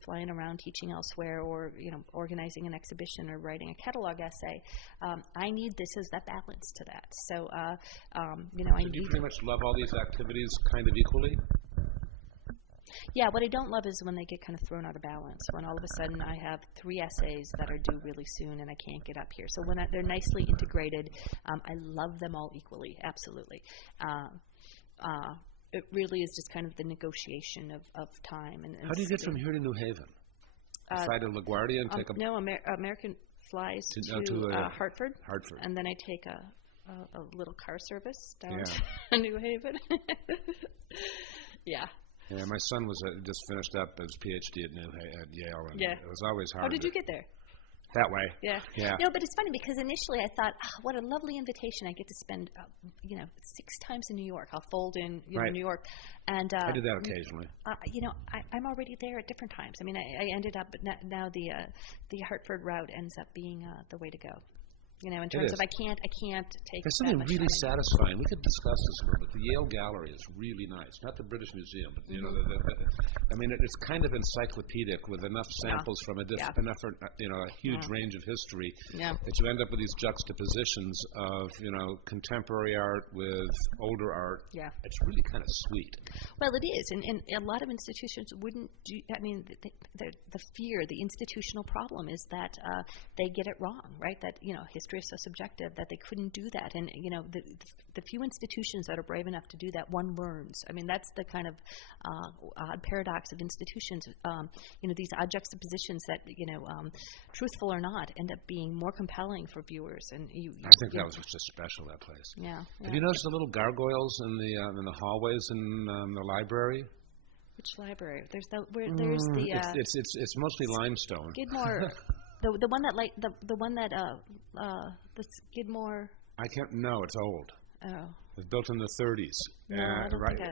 flying around teaching elsewhere or organizing an exhibition or writing a catalog essay, I need this as that balance to that. So do you pretty much love all these activities kind of equally? Yeah, what I don't love is when they get kind of thrown out of balance, when all of a sudden I have 3 essays that are due really soon and I can't get up here. So when they're nicely integrated, I love them all equally, absolutely. It really is just kind of the negotiation of time. And how do you get from here to New Haven? Fly to LaGuardia and take a... No, American flies to Hartford. And then I take a little car service down to New Haven. Yeah. Yeah, my son was just finished up his PhD at Yale, and it was always hard. How did you get there? That way. Yeah. No, but it's funny because initially I thought, what a lovely invitation. I get to spend, 6 times in New York. I'll fold in New York. And I do that occasionally. I'm already there at different times. I mean, I ended up, now the Hartford route ends up being the way to go. In terms of I can't take. There's something really satisfying. We could discuss this a little bit. The Yale Gallery is really nice. Not the British Museum, but it's kind of encyclopedic with enough samples from a huge range of history that you end up with these juxtapositions of contemporary art with older art. Yeah, it's really kind of sweet. Well, it is, and a lot of institutions wouldn't do. I mean, the fear, the institutional problem is that they get it wrong, right? That history is so subjective that they couldn't do that, and the few institutions that are brave enough to do that, one learns. I mean, that's the kind of odd paradox of institutions. These odd juxtapositions that truthful or not, end up being more compelling for viewers. And I think that was just special, that place. Yeah. Have you noticed the little gargoyles in the hallways in the library? Which library? There's the it's mostly limestone. Skidmore. The one that the Skidmore. I can't. No, it's old. Oh. It was built in the 30s,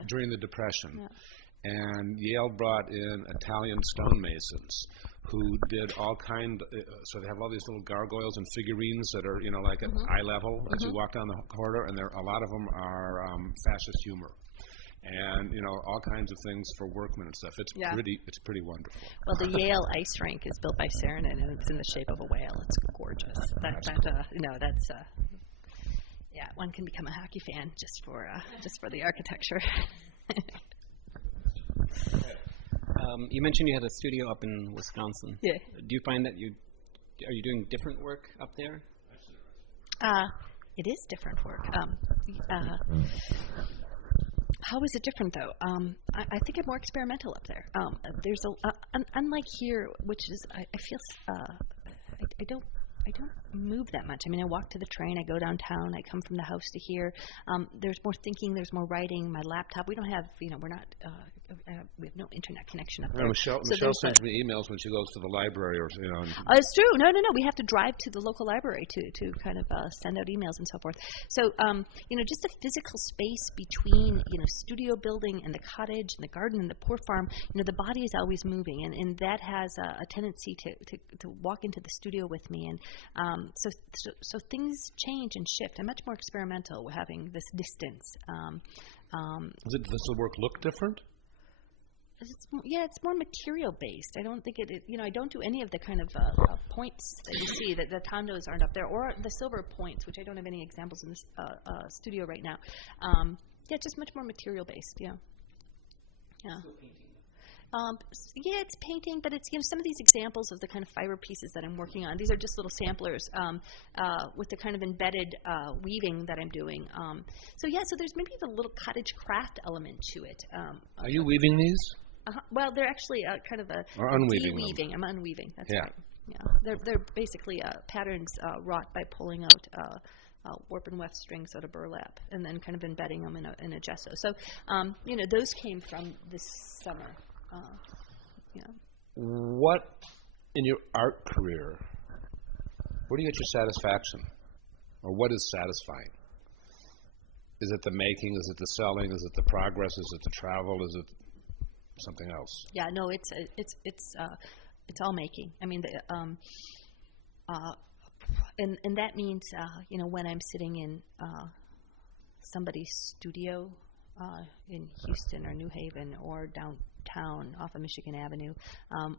during the Depression. Yeah. And Yale brought in Italian stonemasons who did all so they have all these little gargoyles and figurines that are like at eye level as you walk down the corridor, and a lot of them are fascist humor. And all kinds of things for workmen and stuff. It's pretty wonderful. Well, the Yale ice rink is built by Saarinen, and it's in the shape of a whale. It's gorgeous. One can become a hockey fan just for the architecture. You mentioned you had a studio up in Wisconsin. Yeah. Do you find that are you doing different work up there? It is different work. How is it different, though? I think I'm more experimental up there. There's unlike here, which is I feel I don't move that much. I mean, I walk to the train, I go downtown, I come from the house to here. There's more thinking, there's more writing. My laptop, we don't have, we're not, we have no internet connection up there. Michelle sends me emails when she goes to the library, or it's true. No. We have to drive to the local library to kind of send out emails and so forth. So, just the physical space between studio building and the cottage and the garden and the poor farm. The body is always moving, and that has a tendency to walk into the studio with me, and so things change and shift. I'm much more experimental with having this distance. Does the work look different? It's more material based. I don't think I don't do any of the kind of points that you see. That the tondos aren't up there, or the silver points, which I don't have any examples in this studio right now. Just much more material based. Yeah. Still painting. It's painting, but it's some of these examples of the kind of fiber pieces that I'm working on. These are just little samplers with the kind of embedded weaving that I'm doing. So there's maybe the little cottage craft element to it. Are you weaving these? Well, they're actually kind of or unweaving. De-weaving. I'm unweaving. That's right. Yeah, they're basically patterns wrought by pulling out warp and weft strings out of burlap and then kind of embedding them in a gesso. So those came from this summer. What in your art career? Where do you get your satisfaction, or what is satisfying? Is it the making? Is it the selling? Is it the progress? Is it the travel? Is it something else? Yeah, no, it's all making. I mean, and that means when I'm sitting in somebody's studio in Houston or New Haven or downtown off of Michigan Avenue,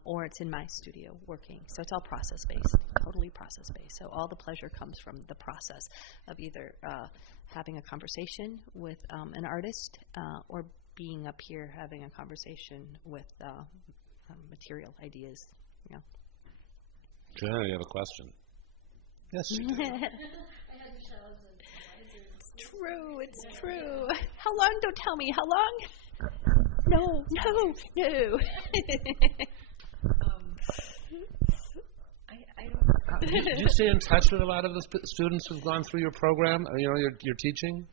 or it's in my studio working. So it's all process-based, totally process-based. So all the pleasure comes from the process of either having a conversation with an artist or being up here having a conversation with material ideas. Yeah. Joanna, you have a question? Yes, you do. It's true. How long? Don't tell me. How long? No. I don't. Do you stay in touch with a lot of the students who've gone through your program? You're teaching?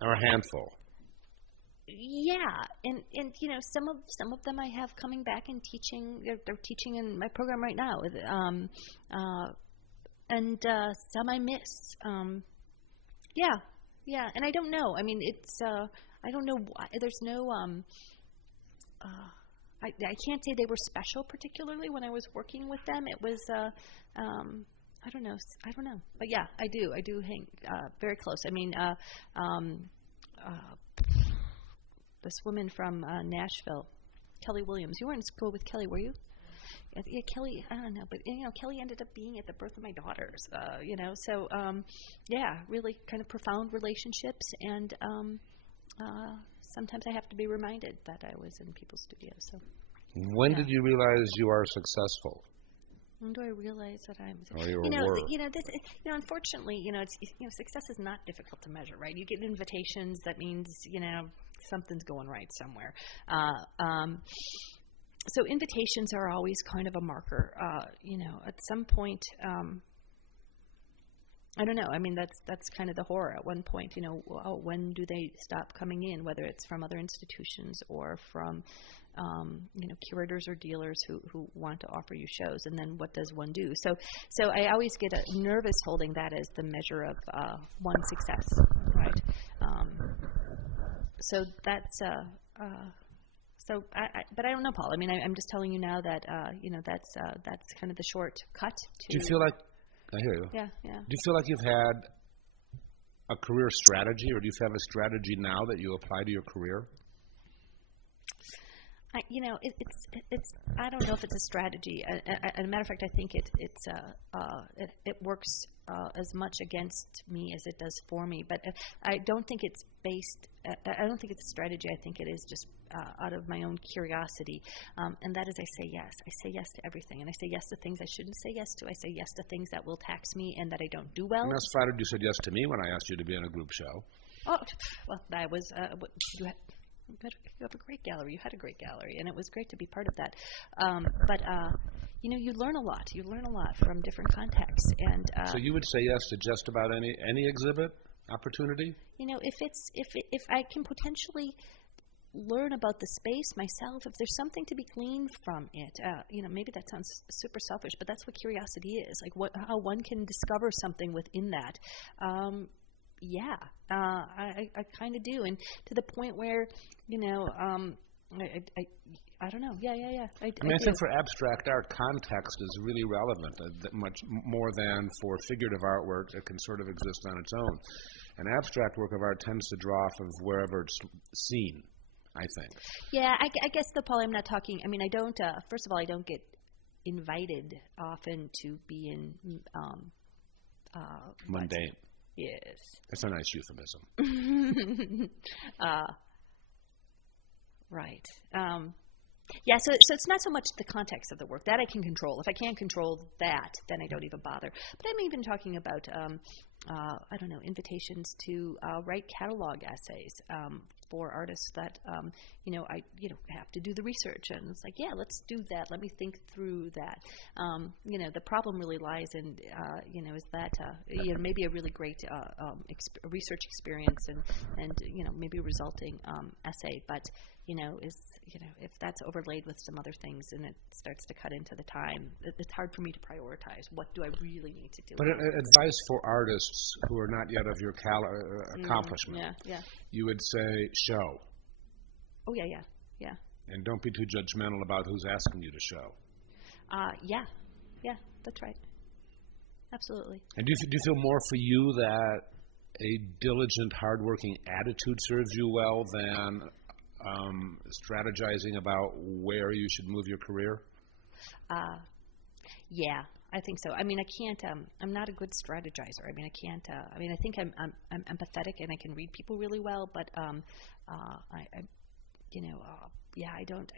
Or a handful? Yeah, and some of them I have coming back and teaching. They're teaching in my program right now. And some I miss. Yeah, and I don't know. I mean, it's I don't know why. There's no I can't say they were special particularly when I was working with them. It was I don't know. But yeah, I do hang very close. I mean, this woman from Nashville, Kelly Williams. You were in school with Kelly, were you? Yeah, Kelly, I don't know, but Kelly ended up being at the birth of my daughters, so really kind of profound relationships, and sometimes I have to be reminded that I was in people's studios. So, when did you realize you are successful? When do I realize that I'm? Unfortunately, success is not difficult to measure, right? You get invitations, that means something's going right somewhere. So invitations are always kind of a marker. At some point, I don't know. I mean, that's kind of the horror. At one point, when do they stop coming in? Whether it's from other institutions or from, curators or dealers who want to offer you shows, and then what does one do? So I always get nervous holding that as the measure of one success, right? So that's. But I don't know, Paul. I mean, I'm just telling you now that that's kind of the shortcut. Do you feel like? I hear you. Yeah. Do you feel like you've had a career strategy, or do you have a strategy now that you apply to your career? It's I don't know if it's a strategy. As a matter of fact, I think it works as much against me as it does for me. But I don't think it's based. I don't think it's a strategy. I think it is just out of my own curiosity, and that is I say yes. I say yes to everything, and I say yes to things I shouldn't say yes to. I say yes to things that will tax me and that I don't do well. And that's flattered you said yes to me when I asked you to be in a group show. Oh, well, that was you have a great gallery. You had a great gallery, and it was great to be part of that. But you learn a lot. You learn a lot from different contexts. And so you would say yes to just about any exhibit opportunity? If I can potentially learn about the space myself, if there's something to be gleaned from it, maybe that sounds super selfish, but that's what curiosity is. Like how one can discover something within that. I kind of do, and to the point where, I don't know. I think for abstract art, context is really relevant, much more than for figurative artwork that can sort of exist on its own. An abstract work of art tends to draw off of wherever it's seen, I think. Yeah, I guess, though, Paul, I'm not talking, I don't, first of all, I don't get invited often to be in mundane. Yes. That's a nice euphemism. Right. So it's not so much the context of the work. That I can control. If I can't control that, then I don't even bother. But I'm even talking about, invitations to write catalog essays for artists that, I have to do the research. And it's like, yeah, let's do that. Let me think through that. The problem really lies in, is that, maybe a really great research experience and maybe a resulting essay. But, if that's overlaid with some other things and it starts to cut into the time, it's hard for me to prioritize. What do I really need to do? But advice for artists who are not yet of your accomplishment. Yeah. You would say show. Oh, yeah. And don't be too judgmental about who's asking you to show. Yeah, that's right. Absolutely. And do you feel more for you that a diligent, hardworking attitude serves you well than strategizing about where you should move your career? Yeah, I think so. I mean, I can't. I'm not a good strategizer. I mean, I can't. I think I'm empathetic and I can read people really well, but I don't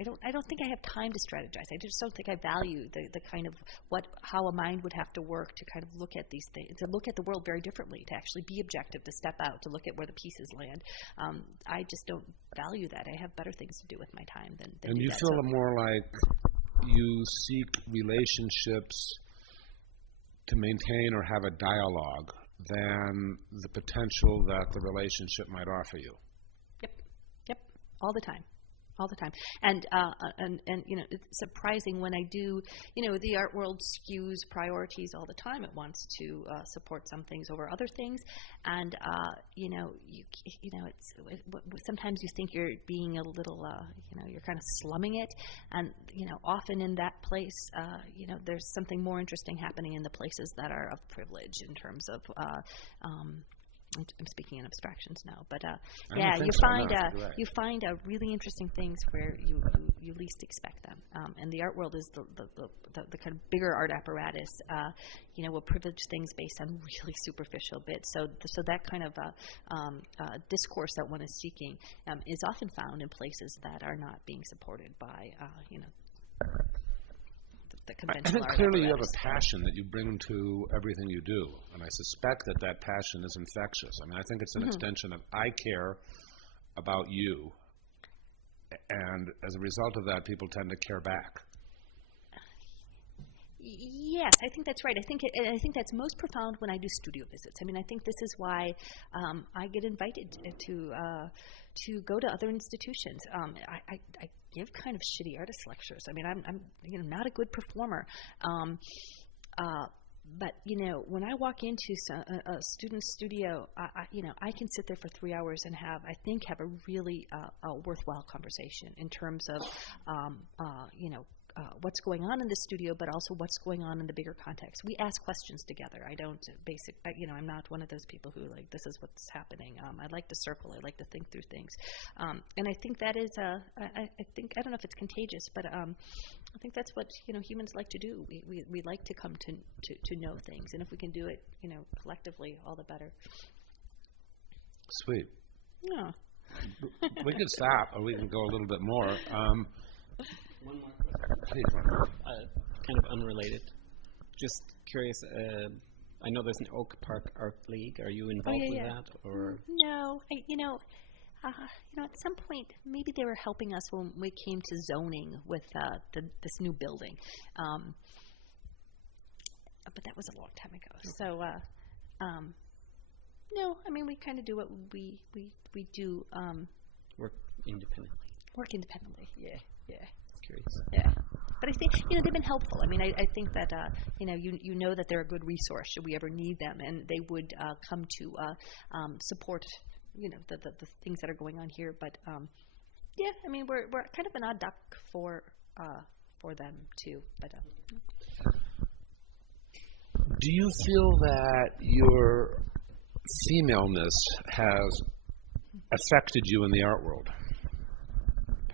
think I have time to strategize. I just don't think I value the kind of how a mind would have to work to kind of look at these things, to look at the world very differently, to actually be objective, to step out, to look at where the pieces land. I just don't value that. I have better things to do with my time than and do you that. feel more like you seek relationships to maintain or have a dialogue than the potential that the relationship might offer you. Yep, all the time. And it's surprising when I do, the art world skews priorities all the time. It wants to support some things over other things. And, sometimes you think you're being a little, you're kind of slumming it. And, often in that place, there's something more interesting happening in the places that are of privilege in terms of, I'm speaking in abstractions now, but you find really interesting things where you least expect them, and the art world is the kind of bigger art apparatus, will privilege things based on really superficial bits. So that kind of discourse that one is seeking is often found in places that are not being supported by I think clearly you have a passion that you bring to everything you do, and I suspect that passion is infectious. I mean, I think it's an extension of I care about you, and as a result of that, people tend to care back. Yes, I think that's right. I think that's most profound when I do studio visits. I mean, I think this is why I get invited to go to other institutions. I give kind of shitty artist lectures. I mean, I'm not a good performer. But when I walk into a student's studio, I can sit there for 3 hours and have a really worthwhile conversation in terms of what's going on in the studio, but also what's going on in the bigger context. We ask questions together. I don't I'm not one of those people who this is what's happening. I like to circle. I like to think through things. And I think that is, I don't know if it's contagious, but I think that's what, humans like to do. We like to come to know things. And if we can do it, collectively, all the better. Sweet. Yeah. We could stop, or we can go a little bit more. One more question. Kind of unrelated. Just curious, I know there's an Oak Park Art League. Are you involved with that? Or No. At some point, maybe they were helping us when we came to zoning with this new building. But that was a long time ago. Okay. So, no, I mean, we kind of do what we do. Work independently. Yeah. Curious. Yeah, but I think they've been helpful. I mean, I think that you know that they're a good resource should we ever need them, and they would come to support the things that are going on here. But yeah, I mean we're kind of an odd duck for them too. But do you feel that your femaleness has affected you in the art world,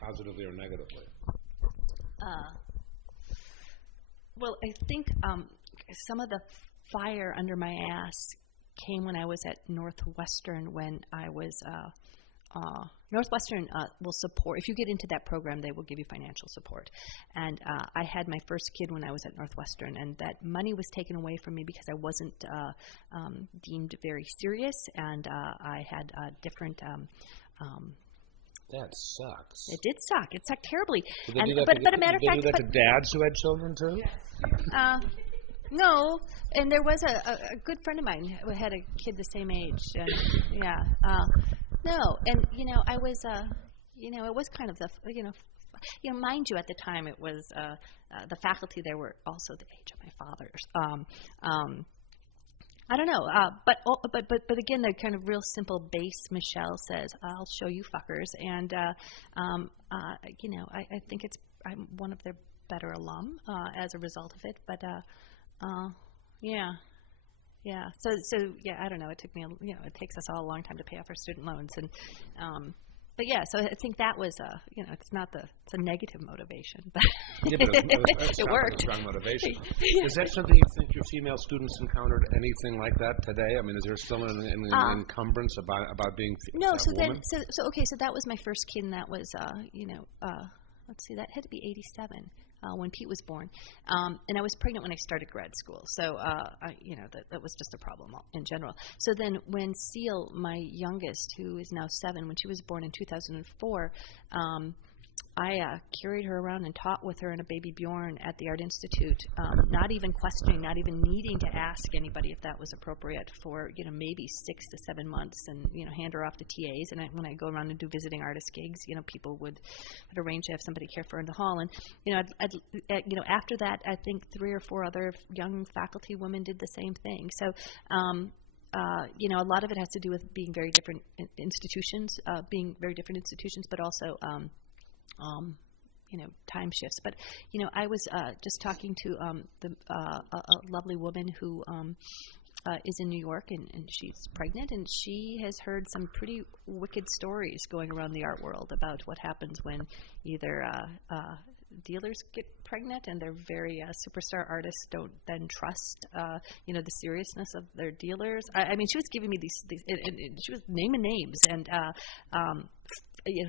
positively or negatively? Well, I think some of the fire under my ass came when I was at Northwestern. When I was Northwestern will support, if you get into that program, they will give you financial support. And I had my first kid when I was at Northwestern, and that money was taken away from me because I wasn't deemed very serious, and I had different. That sucks. It did suck. It sucked terribly. But a matter of fact, did they do that to dads who had children too? Yes. No, and there was a good friend of mine who had a kid the same age. And, yeah. No, and I was it was kind of the, mind you, at the time it was the faculty there were also the age of my father's. I don't know, but again, the kind of real simple base. Michelle says, "I'll show you fuckers," and I think I'm one of their better alum as a result of it. But yeah. So yeah, I don't know. It took me, it takes us all a long time to pay off our student loans, and but yeah. So I think that was it's a negative motivation, but yeah, but it worked. Strong motivation. Is that something you think your female students encountered anything like that today? I mean, is there still an encumbrance about being no? a So woman? then, okay. So that was my first kid, and that was let's see, that had to be 87. When Pete was born, and I was pregnant when I started grad school, so that was just a problem in general. So then, when Seal, my youngest, who is now 7, when she was born in 2004, I carried her around and taught with her and a baby Bjorn at the Art Institute, not even questioning, not even needing to ask anybody if that was appropriate for, maybe 6 to 7 months, and, hand her off to TAs. And when I go around and do visiting artist gigs, people would arrange to have somebody care for her in the hall. And, after that, I think 3 or 4 other young faculty women did the same thing. So, a lot of it has to do with being very different institutions, but also, time shifts. But, I was just talking to a lovely woman who is in New York, and she's pregnant, and she has heard some pretty wicked stories going around the art world about what happens when either dealers get pregnant and their very superstar artists don't then trust, the seriousness of their dealers. I mean, she was giving me these she was naming names, and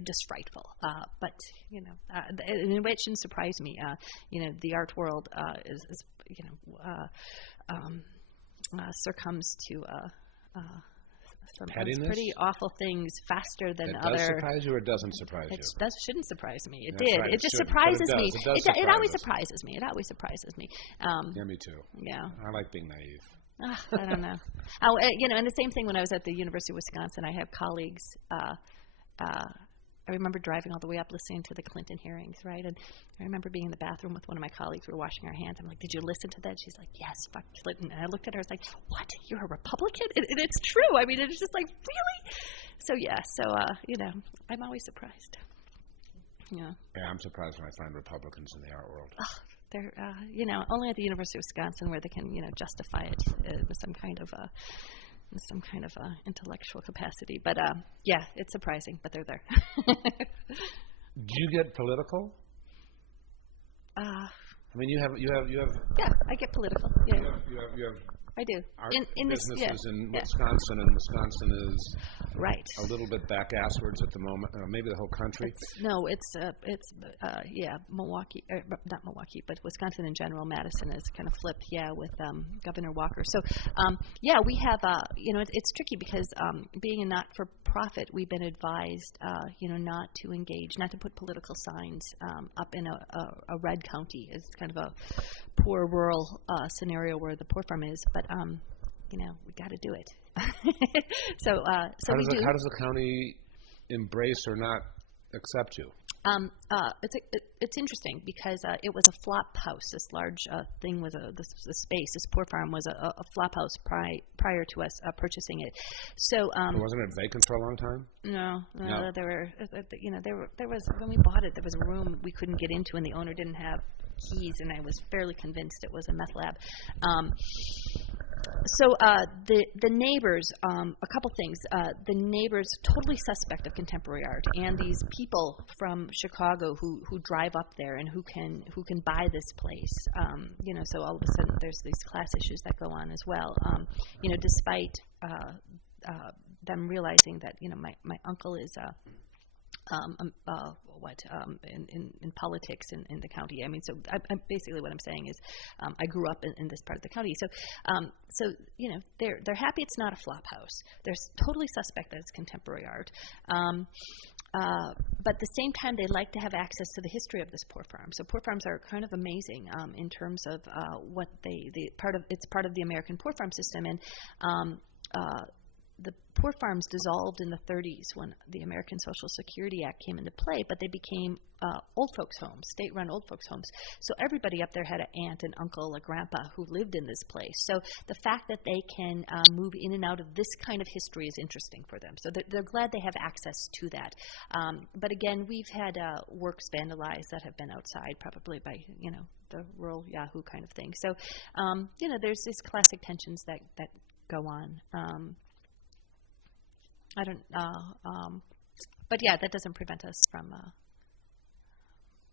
just frightful. But in a way, it shouldn't surprise me. The art world is succumbs to sometimes pretty awful things faster than other. Does surprise you, or doesn't surprise you? It shouldn't surprise me. It That's did. Right, it just shouldn't, surprises me. It always surprises me. It always surprises me. Yeah, me too. Yeah. I like being naive. I don't know. And the same thing when I was at the University of Wisconsin. I have colleagues. I remember driving all the way up listening to the Clinton hearings, right? And I remember being in the bathroom with one of my colleagues. We were washing our hands. I'm like, "Did you listen to that?" She's like, "Yes, fuck Clinton." And I looked at her. I was like, "What? You're a Republican?" And it's true. I mean, it's just like, really? So, yeah. So, I'm always surprised. Yeah. Yeah, I'm surprised when I find Republicans in the art world. They're, only at the University of Wisconsin where they can, justify it with some kind of intellectual capacity. But yeah, it's surprising, but they're there. Do you get political? I mean, you have. Yeah, I get political. Yeah. You have. I do. Art in businesses in Wisconsin, and Wisconsin is right a little bit back asswards at the moment. Maybe the whole country. Milwaukee, not Milwaukee, but Wisconsin in general. Madison is kind of flipped, with Governor Walker. So, we have, it's tricky because being a not-for-profit, we've been advised, not to engage, not to put political signs up in a red county. It's kind of a poor rural scenario where the poor farm is, but we got to do it. So how does the county embrace or not accept you? It's interesting because it was a flop house. This large thing was the space. This poor farm was a flop house prior to us purchasing it. So wasn't it vacant for a long time? No. There was when we bought it, there was a room we couldn't get into, and the owner didn't have keys, and I was fairly convinced it was a meth lab. So the neighbors, a couple things. The neighbors totally suspect of contemporary art, and these people from Chicago who drive up there and who can buy this place. So all of a sudden there's these class issues that go on as well. Despite them realizing that my uncle is in politics in the county. I mean, so I'm basically what I'm saying is I grew up in this part of the county. So they're happy it's not a flop house. They're totally suspect that it's contemporary art. But at the same time, they like to have access to the history of this poor farm. So poor farms are kind of amazing in terms of what it's part of the American poor farm system, and the poor farms dissolved in the 30s when the American Social Security Act came into play, but they became old folks' homes, state-run old folks' homes. So everybody up there had an aunt, an uncle, a grandpa who lived in this place. So the fact that they can move in and out of this kind of history is interesting for them. So they're glad they have access to that. But again, we've had works vandalized that have been outside, probably by, the rural Yahoo kind of thing. So, there's these classic tensions that go on. But yeah, that doesn't prevent us from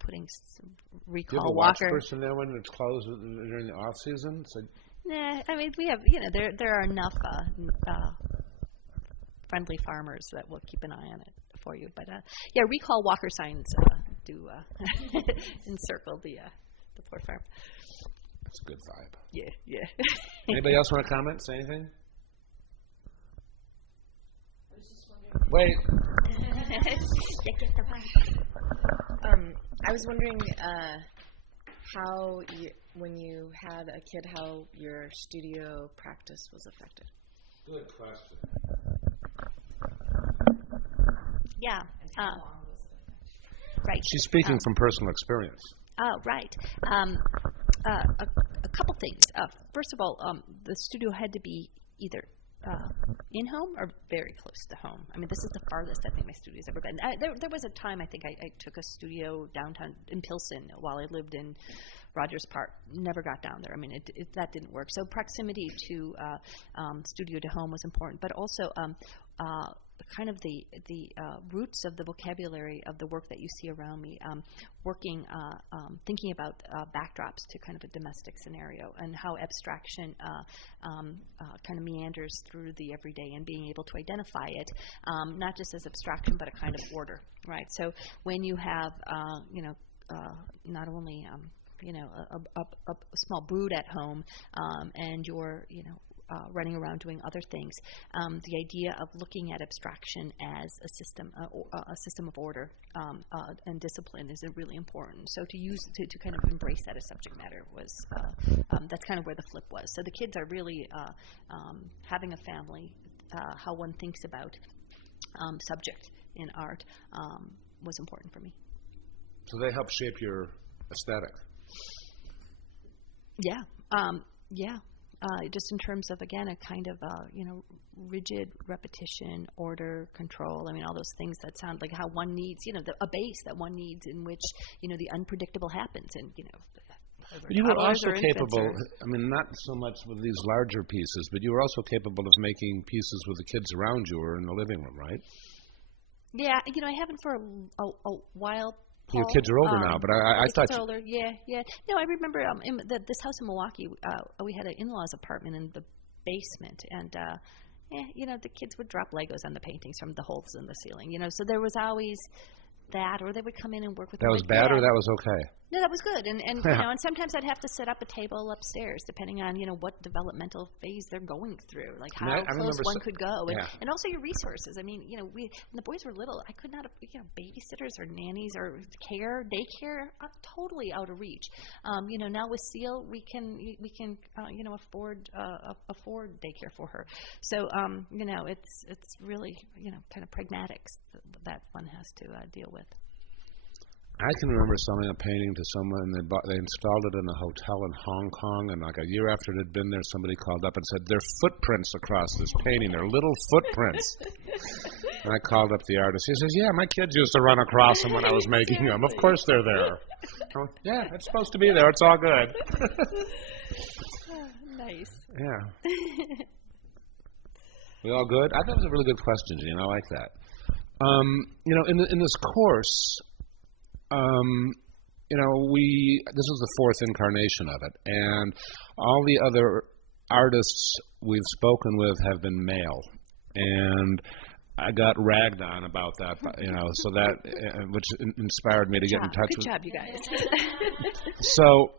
putting recall Do you have a Walker. watch personnel when it's closed during the off season? So Nah, I mean we have there are enough friendly farmers that will keep an eye on it for you. But recall Walker signs do encircle the poor farm. That's a good vibe. Yeah. Anybody else want to comment? Say anything? Wait. I was wondering how, when you had a kid, how your studio practice was affected. Good question. Yeah. Right. She's speaking from personal experience. Right. A couple things. First of all, the studio had to be either in-home or very close to home. I mean, this is the farthest I think my studio's ever been. There was a time I think I took a studio downtown in Pilsen while I lived in Rogers Park. Never got down there. I mean, that didn't work. So proximity to studio to home was important, but also kind of the roots of the vocabulary of the work that you see around me, thinking about backdrops to kind of a domestic scenario and how abstraction kind of meanders through the everyday and being able to identify it, not just as abstraction but a kind of order, right? So when you have, not only a small brood at home and you're, running around doing other things. The idea of looking at abstraction as a system of order and discipline is really important. So to kind of embrace that as subject matter was that's kind of where the flip was. So the kids are really having a family, how one thinks about subject in art was important for me. So they help shape your aesthetic. Yeah. Just in terms of, again, a kind of, rigid repetition, order, control. I mean, all those things that sound like how one needs, a base that one needs in which, the unpredictable happens. And, But you were also capable, not so much with these larger pieces, but you were also capable of making pieces with the kids around you or in the living room, right? Yeah, I haven't for a while. Paul, your kids are older now, but I thought kids are older. Yeah. No, I remember in this house in Milwaukee, we had an in-laws apartment in the basement, and the kids would drop Legos on the paintings from the holes in the ceiling. So there was always that, or they would come in and work with. That was bad, or that was okay? No, that was good, and and sometimes I'd have to set up a table upstairs, depending on what developmental phase they're going through, like how close one could go, and also your resources. I mean, when the boys were little, I could not have babysitters or nannies or daycare, totally out of reach. Now with Seal, we can afford daycare for her. So it's really kind of pragmatics that one has to deal with. I can remember selling a painting to someone, and they installed it in a hotel in Hong Kong, and like a year after it had been there, somebody called up and said, "There are footprints across this painting. They're little footprints." And I called up the artist. He says, "Yeah, my kids used to run across them when I was making them. Of course they're there." Yeah, it's supposed to be there. It's all good. Nice. Yeah. We all good? I thought it was a really good question, Gene. I like that. In this course, this is the fourth incarnation of it, and all the other artists we've spoken with have been male, and I got ragged on about that, so that which inspired me to get in touch with. Good job, you guys. So,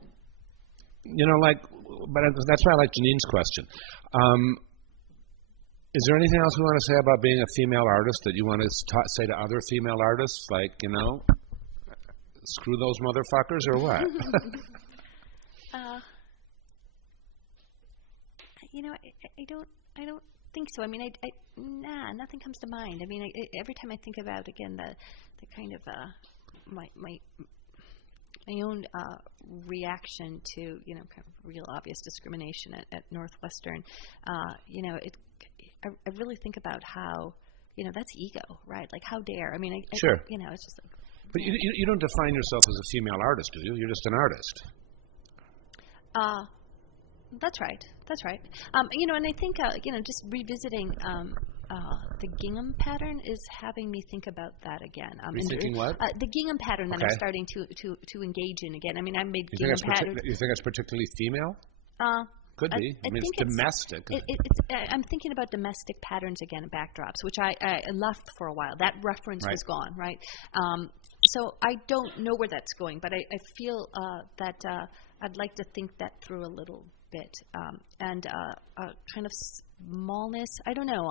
but that's why I like Janine's question. Is there anything else we want to say about being a female artist that you want to say to other female artists, like, screw those motherfuckers, or what? I don't think so. I mean, nothing comes to mind. I mean, every time I think about, again, the kind of my own reaction to, kind of real obvious discrimination at Northwestern, I really think about how, that's ego, right? Like, how dare? I mean, sure. It's just like. But you don't define yourself as a female artist, do you? You're just an artist. That's right. And I think, just revisiting the gingham pattern is having me think about that again. You're thinking what? The gingham pattern that I'm starting to engage in again. I mean, I made gingham patterns. You think it's particularly female? Could be. I mean, it's domestic. I'm thinking about domestic patterns again and backdrops, which I left for a while. That reference was gone, right? So I don't know where that's going, but I feel that I'd like to think that through a little bit. And kind of smallness, I don't know.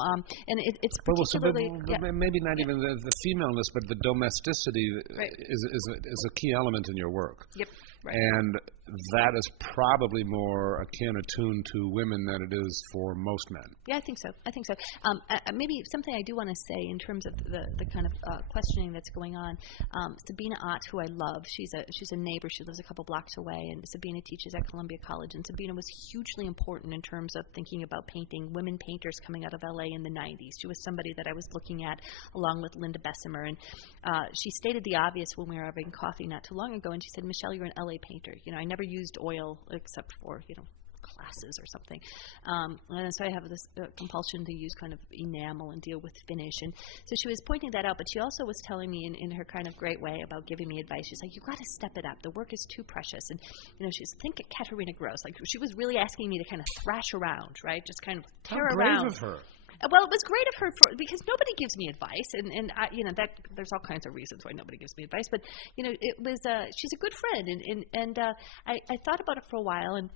And it's particularly... maybe not even the femaleness, but the domesticity is a key element in your work. Yep. Right. And that is probably more akin, attuned to women than it is for most men. Yeah, I think so. Maybe something I do want to say in terms of the kind of questioning that's going on. Sabina Ott, who I love, she's a neighbor. She lives a couple blocks away, and Sabina teaches at Columbia College. And Sabina was hugely important in terms of thinking about painting women painters coming out of LA in the 90s. She was somebody that I was looking at along with Linda Bessemer. And she stated the obvious when we were having coffee not too long ago, and she said, Michelle, you're an LA painter. I never used oil except for, classes or something. And so I have this compulsion to use kind of enamel and deal with finish. And so she was pointing that out, but she also was telling me in her kind of great way about giving me advice. She's like, you got to step it up. The work is too precious. And, she's think of Katerina Gross. Like, she was really asking me to kind of thrash around, right? Just kind of tear around. How brave of her. Well, it was great of her because nobody gives me advice, and I, that there's all kinds of reasons why nobody gives me advice. But it was she's a good friend, and I thought about it for a while, and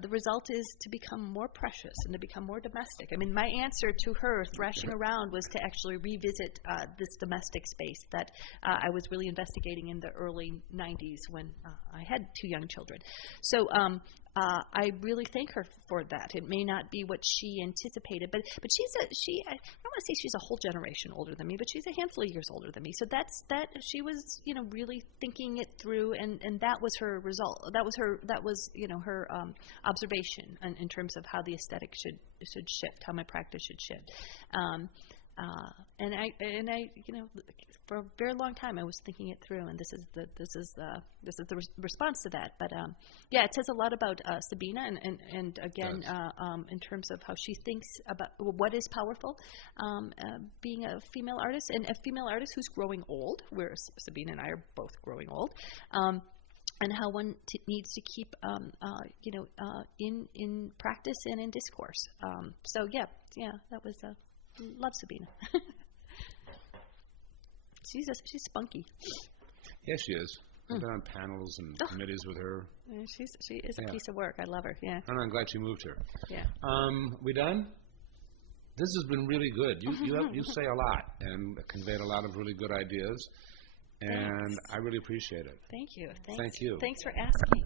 the result is to become more precious and to become more domestic. I mean, my answer to her thrashing around was to actually revisit this domestic space that I was really investigating in the early 90s when I had 2 young children. So I really thank her for that. It may not be what she anticipated, but I don't want to say she's a whole generation older than me, but she's a handful of years older than me. So that she was, really thinking it through, and that was her result. That was her observation in terms of how the aesthetic should shift, how my practice should shift. And I for a very long time I was thinking it through, and this is the response to that. But it says a lot about Sabina, and again in terms of how she thinks about what is powerful, being a female artist, and a female artist who's growing old, whereas Sabina and I are both growing old. And how one needs to keep, in practice and in discourse. That was love Sabina. She's spunky. Yeah, she is. I've been on panels and committees with her. Yeah, she is a piece of work. I love her. Yeah. And I'm glad she moved here. Yeah. We done? This has been really good. You say a lot and conveyed a lot of really good ideas. And I really appreciate it. Thank you. Thank you. Thanks for asking.